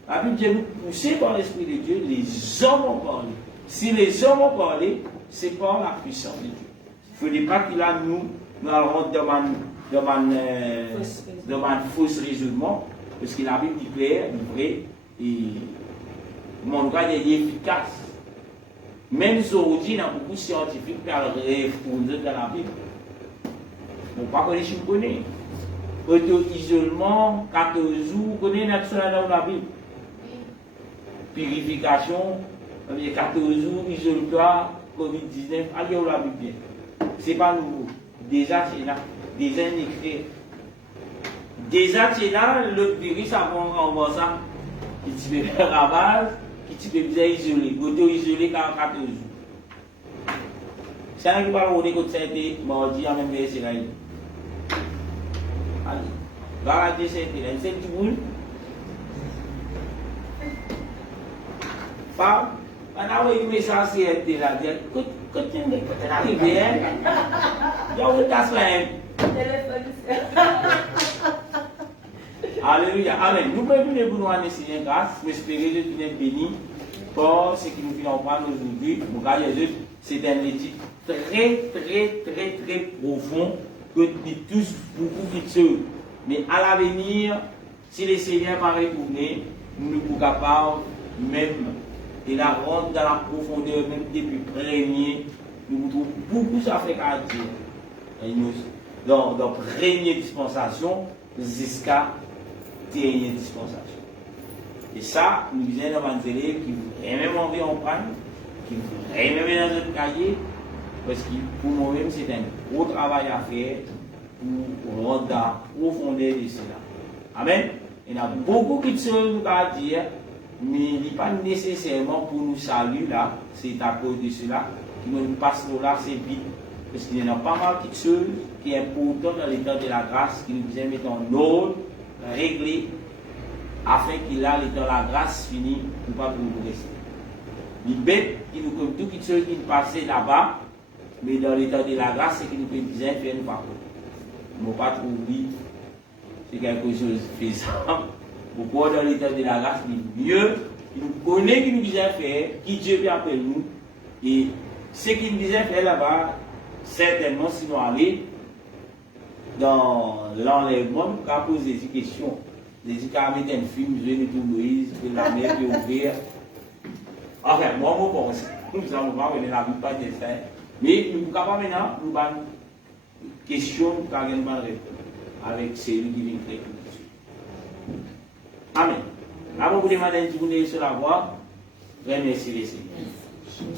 La Bible dit, nous poussés par l'Esprit de Dieu, les hommes ont parlé. Si les hommes ont parlé, c'est par la puissance de Dieu. Il ne faut pas qu'il a nous rentre dans un faux raisonnement, parce que la Bible dit clair, vrai, et mon cas est efficace. Même aujourd'hui, il y a beaucoup de scientifiques qui répondent dans la Bible. Bon, pas que je connais. Auto-isolement, 14 jours, vous connaissez dans la Bible. Purification, 14 jours, isole-toi, Covid-19, allez où la Bible. Ce n'est pas nouveau. Déjà, c'est là. Déjà, écrit. Déjà, c'est là, le virus avant on voit ça. Qui tu peux faire ravage, qui tu peux bien isoler. Auto-isoler 14 jours. C'est un qui va rouler comme ça, mardi, en même temps, c'est là. Allez. Regardez cette là. C'est tout le monde. Pas. On a envoyé un message sur RT là. Quand tu es arrivé, il y a un tas de Alléluia. Amen. Nous pouvons venir pour nous annoncer une grâce. Nous espérons que tu es béni pour ce qui nous vient prendre aujourd'hui. C'est un étude très profond que nous tous beaucoup de choses. Mais à l'avenir, si le Seigneur va retourner, nous sommes capables même de la rendre dans la profondeur, même depuis premier, nous trouvons beaucoup à faire à dire. Dans la première dispensation jusqu'à la dernière dispensation. Et ça, nous disons dans les élèves qui voudraient même envie en prendre, qui voudraient même dans notre cahier, parce que pour moi-même, c'est un gros travail à faire pour rendre dans la profondeur de cela. Amen. Il y a beaucoup de choses à dire, mais il n'est pas nécessairement pour nous saluer là, c'est à cause de cela, qui nous passe là, c'est vite. Parce qu'il y en a pas mal de choses qui sont importantes dans l'état de la grâce, qui nous disent mettre en ordre, régler, afin qu'il a l'état de la grâce fini pour ne pas progresser. Les bêtes qui nous comme toutes les choses qui nous passaient là-bas, mais dans l'état de la grâce, c'est qui nous disaient faire nous pas. Nous ne pas trouver, c'est quelque chose de faisable. Pourquoi dans l'état de la grâce, il est mieux nous connaissons ce qu'il nous disait faire, qui Dieu peut appeler nous, et ce qu'il nous disait faire là-bas, certainement, si nous allons dans l'enlèvement, nous pouvons poser des questions. Des cas mettre un film, je vais tout Moïse, que la mer peut ouvrir. Enfin, moi, je pense, nous allons voir, on est la vie pas de faire. Mais nous ne pouvons pas maintenant, nous avons une question, nous avons une réponse avec celui qui vient créer. Amen. Avant de demander une journée sur la voie, remerciez les Seigneurs.